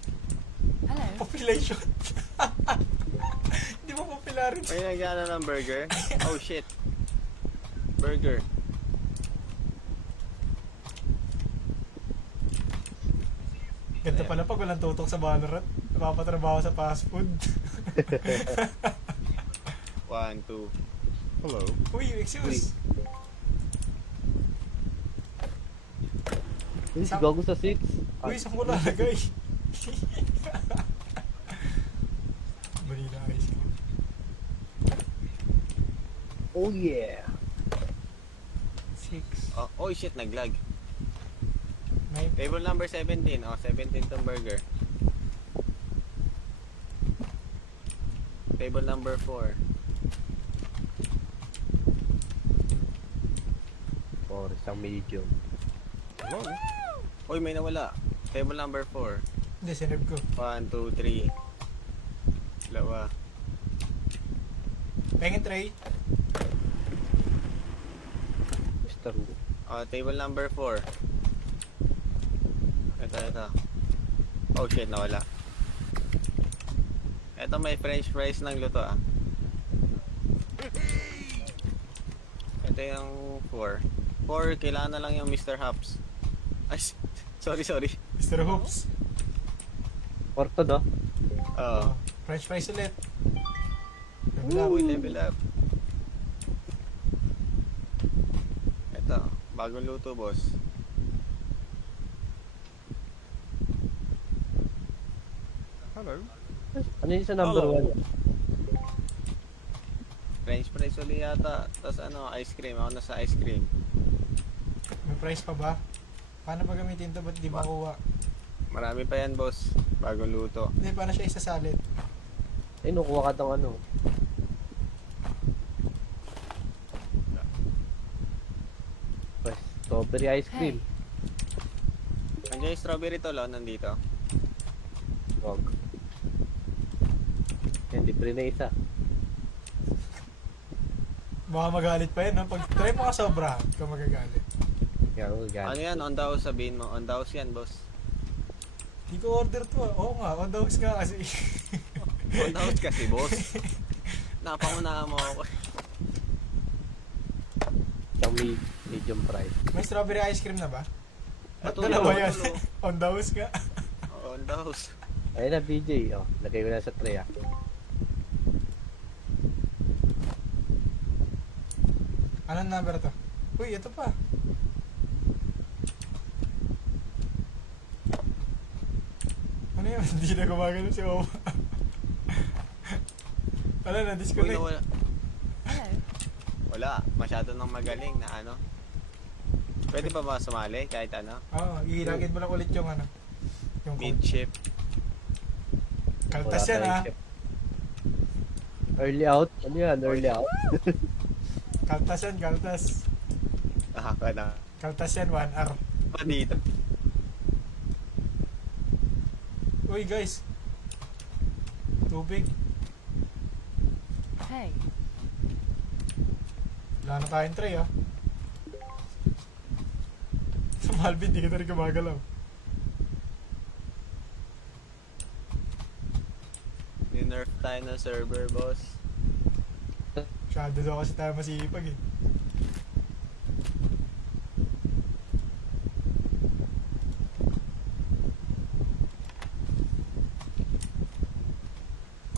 Hello. Population. Hindi mo popularity. May nagyana ng burger. Oh shit. Burger. Ganda pala pag walang tutok sa Valorant. Napapatrabaho sa fast food. 1, 2. Hello. Uy, excuse. Uy, si Gago sa 6. Uy, saan ko nalagay? Vanilla ice cream. Oh yeah. 6. Oh shit, naglag. May Table number 17. Oh, 17 tong burger. Table number 4. Or isang medium. Hello. Uy, may nawala. Table number 4. Hindi, sinave ko. 1, 2, 3. Dalawa. Pengin tray. Mr. Who. Table number 4. Ito. Oh shit, nawala. Ito may french fries ng luto ah. Ito yung 4. 4, kailangan na lang yung Mr. Hops. Ay, sorry. Mr. Hoops. Porto, no? Oo. French fries ulit. Level up. Uy, level up. Ito, bagong luto, boss. Hello. Ano yung sa number Hello. 1? French fries ulit yata. Tapos ice cream. Ako nasa ice cream. May price pa ba? Paano ba gamitin ito? Ba't di makuha? Marami pa yan, boss. Bagong luto. Hindi, paano siya isasalit? Eh, nukuha ka tong ano. Strawberry ice cream. Andiyan yung strawberry to, lo, nandito. Wag. Yan, libre na isa. Baka magalit pa yun, no? Pag try mo ka sobra, ikaw magagalit. Yan, gan. Ano yan? On the house sabihin mo. On the house yan, boss. Hindi ko order to. Oo nga, on the house nga kasi. On the house kasi, boss. Napangunahan mo ako. Isang medium price. May strawberry ice cream na ba? Ba't Ito, dalawa ito, yan? ito. On the house nga. On the house. Ayun na, BJ. Oh, lagay ko na sa tray, ah. Anong number to? Uy, ito pa. Ano yun? Hindi na gumagano si Oma. Wala na, Uy, disconnect. nawala. Hello. Wala. Masyado nang magaling na ano. Pwede pa ba sumali kahit ano? Oo, ihilagin mo lang ulit yung ano. Yung code. Mid-ship. Kaltas Wala yan ha. tayong chef. Early out? Ano yan? Early out? Kaltas yan, kaltas. Ka na. Kaltas yan, 1 hour. Pa dito. Uy guys. Tubig. Hey. Wala na tayong tray ha. Sa Malvin, di ka na rin gumagalaw. Ni-nerf tayo ng server, boss. Masyado daw kasi tayo masipag eh.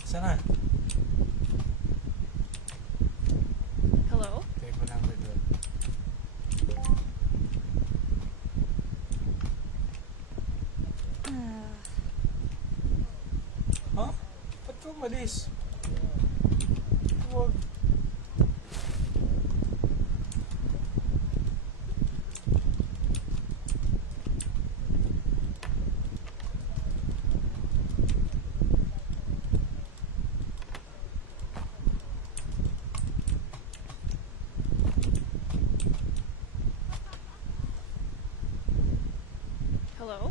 Sana? Hello. Table number 12. Huh? Ba't ka umalis? Huwag. Hello.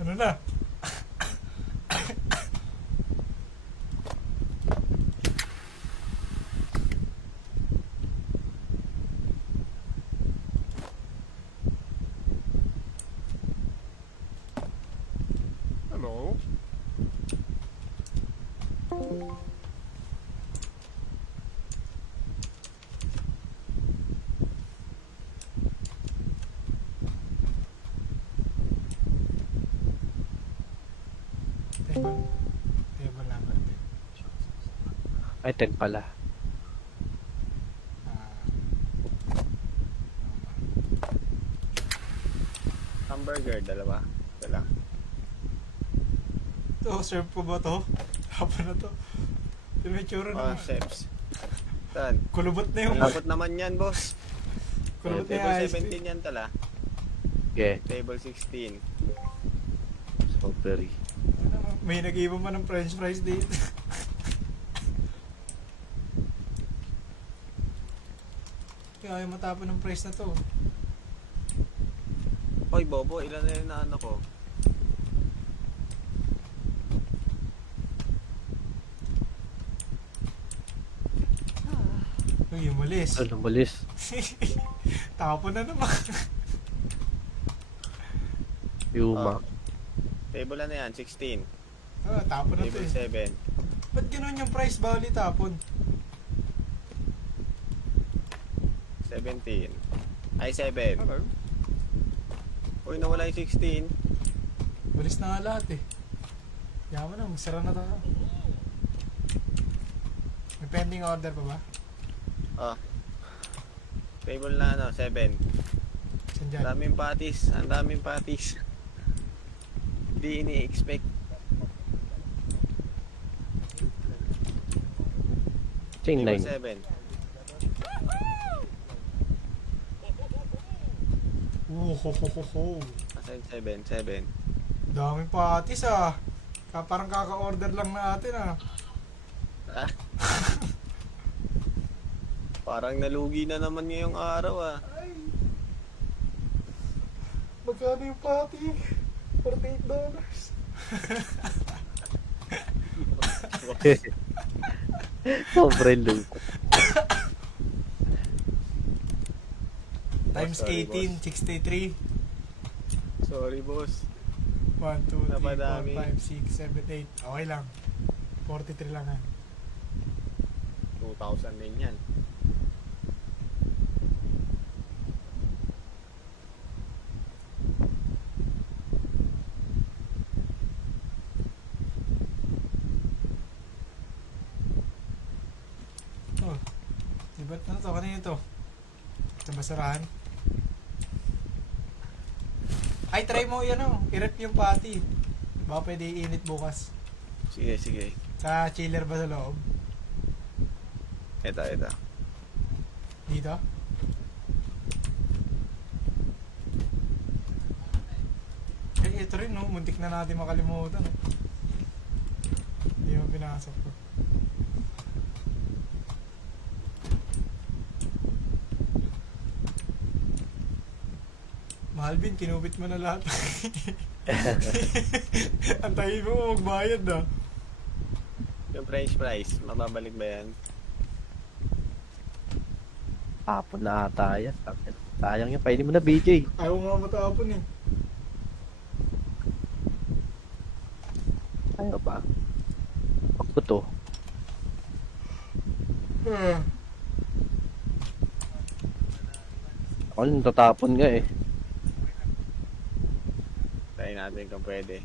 Ano na? Ay, 10 pala. Ah, Hamburger, dalawa. Ito lang. to, serve po ba to? Hapa na to. Yung may tsura Oh, naman. chefs. Saan? Kulubot na yung... Malapot naman yan, boss. Kulubot na yung Table ice cream. 17 yan tala. Okay. Table 16. Strawberry. May nag-iba man ng french fries dito. Kaya ayaw matapon ng price na to. Hoy, Bobo, ilan na yun na ano ko? Uy, umalis. Ano, malis. Tapon na naman. Yuma. Table na yan, 16. Ah, tapon na to Table eh. 7. Ba't ganun yung price bawal itapon? 17. Ay, 7. Hello. Uy, nawala yung 16. Balis na nga lahat eh. Yaman na, magsara na tayo. May pending order pa ba? Oh. Table na ano, 7. Saan dyan? Ang daming patis. Ang daming patis. Hindi ini-expect. Chain Table 9. 7. Ho ho ho ho. Asan 7? 7. Daming patis ah. Parang kaka-order lang natin ah. Ah. Parang nalugi na naman ngayong araw ah. Ay. Magkano yung pati? $48. Sobrang lungkot. Times Sorry, 18, 63. Sorry, boss. 1, 2, 3, 4, Napadami. 5, 6, 7, 8. Okay lang. 43 lang ha. 2,000 din yan. Oh. Diba ano to? Kanina ito? Sa basurahan? Ay, try mo yan o. I-rep yung patty. Baka pwede iinit bukas. Sige, sige. Sa chiller ba sa loob? Ito, ito. Dito? Eh, ito rin no. Muntik na natin makalimutan. Hindi mo pinasok ko. Malvin, kinubit mo na lahat. Antayin mo magbayad ah. Yung french fries, mababalik ba yan? Tapon na ata yan. Sayang yan. Painin mo na, BJ. Ayaw nga matapon eh. Ayaw ba? Pag ko to. Ako nang tatapon nga eh. Try natin kung pwede.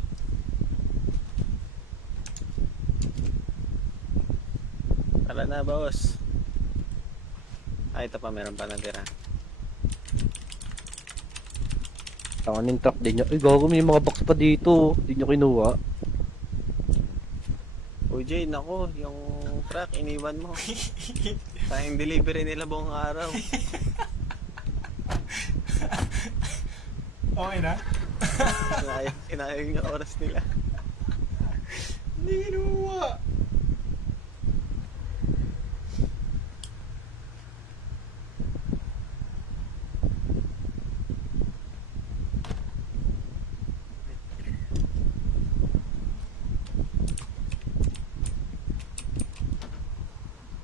Tara na, boss. Ay, ito pa, meron pa natira. Tangan yung truck din nyo. Ay, gago, may mga box pa dito. Hindi nyo kinuha. Uy, Jay, nako, yung truck, iniwan mo. Tayong delivery nila buong araw. Okay na? Sinayang yung oras nila. Hindi kinuha.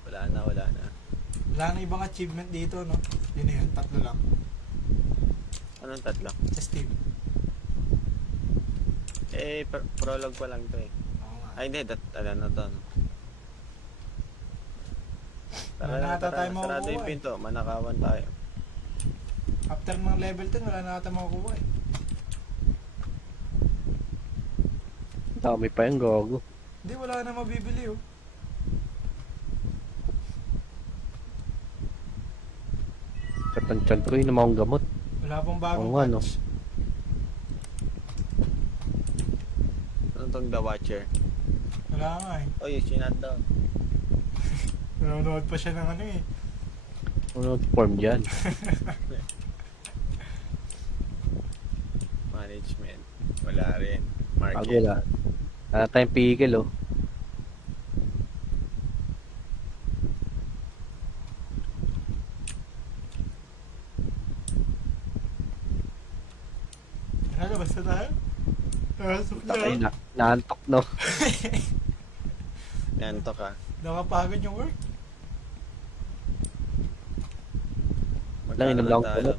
Wala na, wala na. Wala na ibang achievement dito, no? Yun na yun, 3 lang. Anong tatlo? Sa Steam. Eh, prologue pa lang to eh. Oo nga. Ay, hindi, ano na to. No? Tara Wala na na, ata tara tayo na. makukuha Sarado yung eh. pinto, manakawan tayo. After ng level 10, wala na ata makukuha eh. Dami pa yung gago. Hindi, wala na mabibili oh. Katansyan ko, yun naman akong gamot. Wala pang bagong Oo nga, no. patch. Ano tong The Watcher? Wala nga eh. Oh, yung sinat daw. Nanonood pa siya ng ano eh. Ano form dyan? Management. Wala rin. Bago Market. wala. Wala tayong pigil, oh. Ano, basta tayo? Nasok Takay na. na. Naantok, no? Nanto ka. Nakapagod yung work. Lang, inom lang ako. tayo?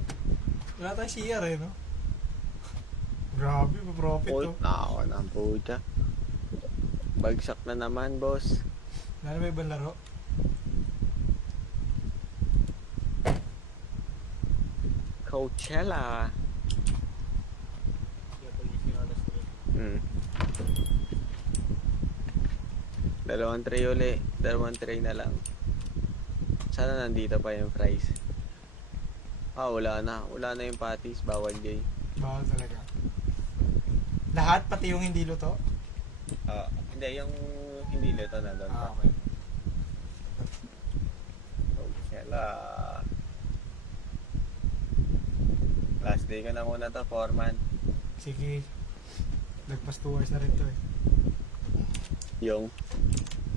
Wala tayong CR eh, no? Grabe, ma-profit All to. na ako ng puta. Bagsak na naman, boss. Wala na ba ibang laro? Coachella. Hmm. Dalawang tray uli. Dalawang tray na lang. Sana nandito pa yung fries. Ah, wala na. Wala na yung patties. Bawal gay. Bawal talaga. Lahat, pati yung hindi luto? Ah, hindi. Yung hindi lito na doon pa. Okay. Coachella. Last day ko na muna to, foreman. Sige. Nagpas 2 hours na rin to eh. Yung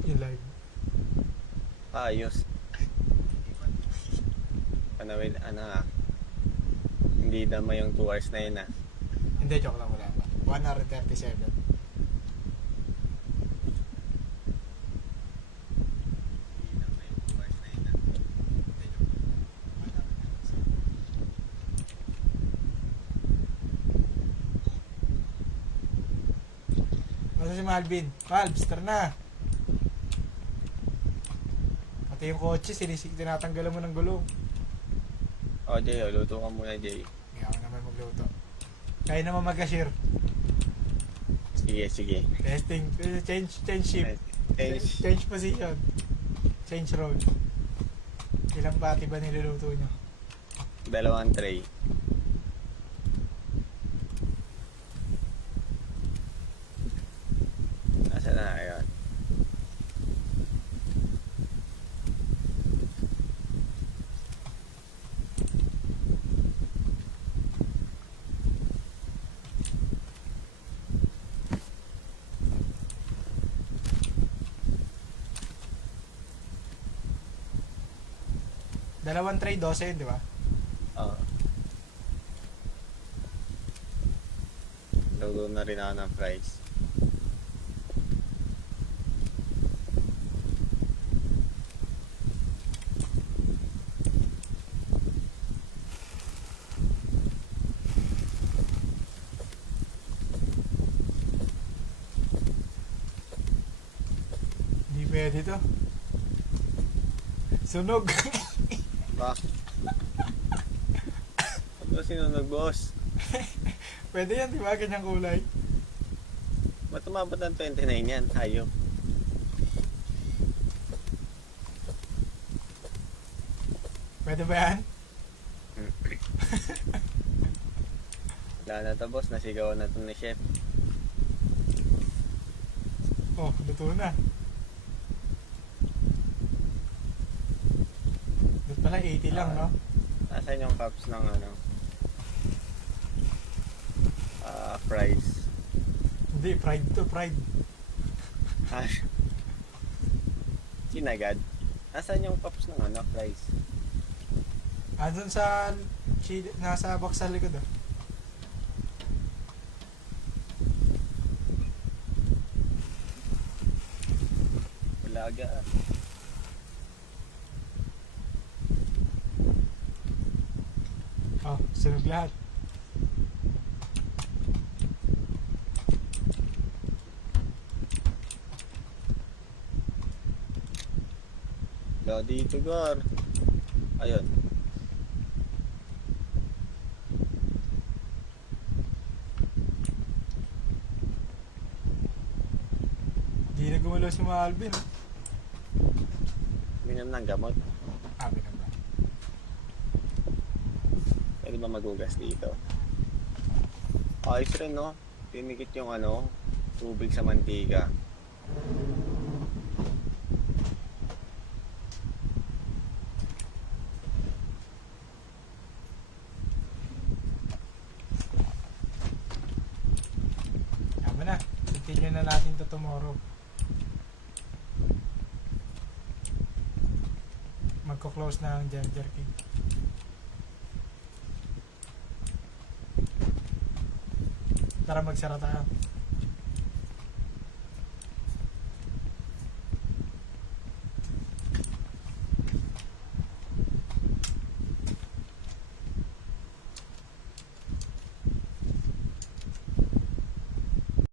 Yung live. ayos. Ano nga. Hindi dama yung 2 hours na yun ah. Hindi, joke lang, wala pa. 1 hour and 37. Masa si Malvin? Malvs, tara na! Pati yung kotse, tinatanggalan mo ng gulong. O Jay, luto ka muna Jay. Hindi ako naman magluto. Kaya naman mag-cashier. Sige, sige. Testing. Change shift. Change position. Change role. Ilang pati ba niluluto nyo? Dalawang tray. Nasa na yun? Dalawang tray, 12 yun, di ba? Oo. Luto na rin ako ng fries. Hindi pwede to. Sunog. Ba? Ano sinunog, boss? Pwede yan, di ba? Ganyang kulay. Ba't umabot ng 29 yan? Hayop. Pwede ba yan? Wala na to, boss. Nasigaw na to ni chef. Oh, luto na. Doon pala 80 lang, no? Nasaan yung cups ng ano? Fries. Hindi, fried to, fried. Ah, Sinagad. Nasaan yung cups ng ano? Fries. Andun sa nasa box sa likod, oh. Bulaga. Oh, sunog lahat. Dito, Gar. Ayun. Hindi na gumalaw si Malvin, oh. Minom ng gamot. Abi na ba? Pwede ba magugas dito? Ayos rin, no? Tinikit yung ano, tubig sa mantika. Tama na. Continue na natin to tomorrow. Magko-close na ang Jar Jar King. Tara magsara tayo.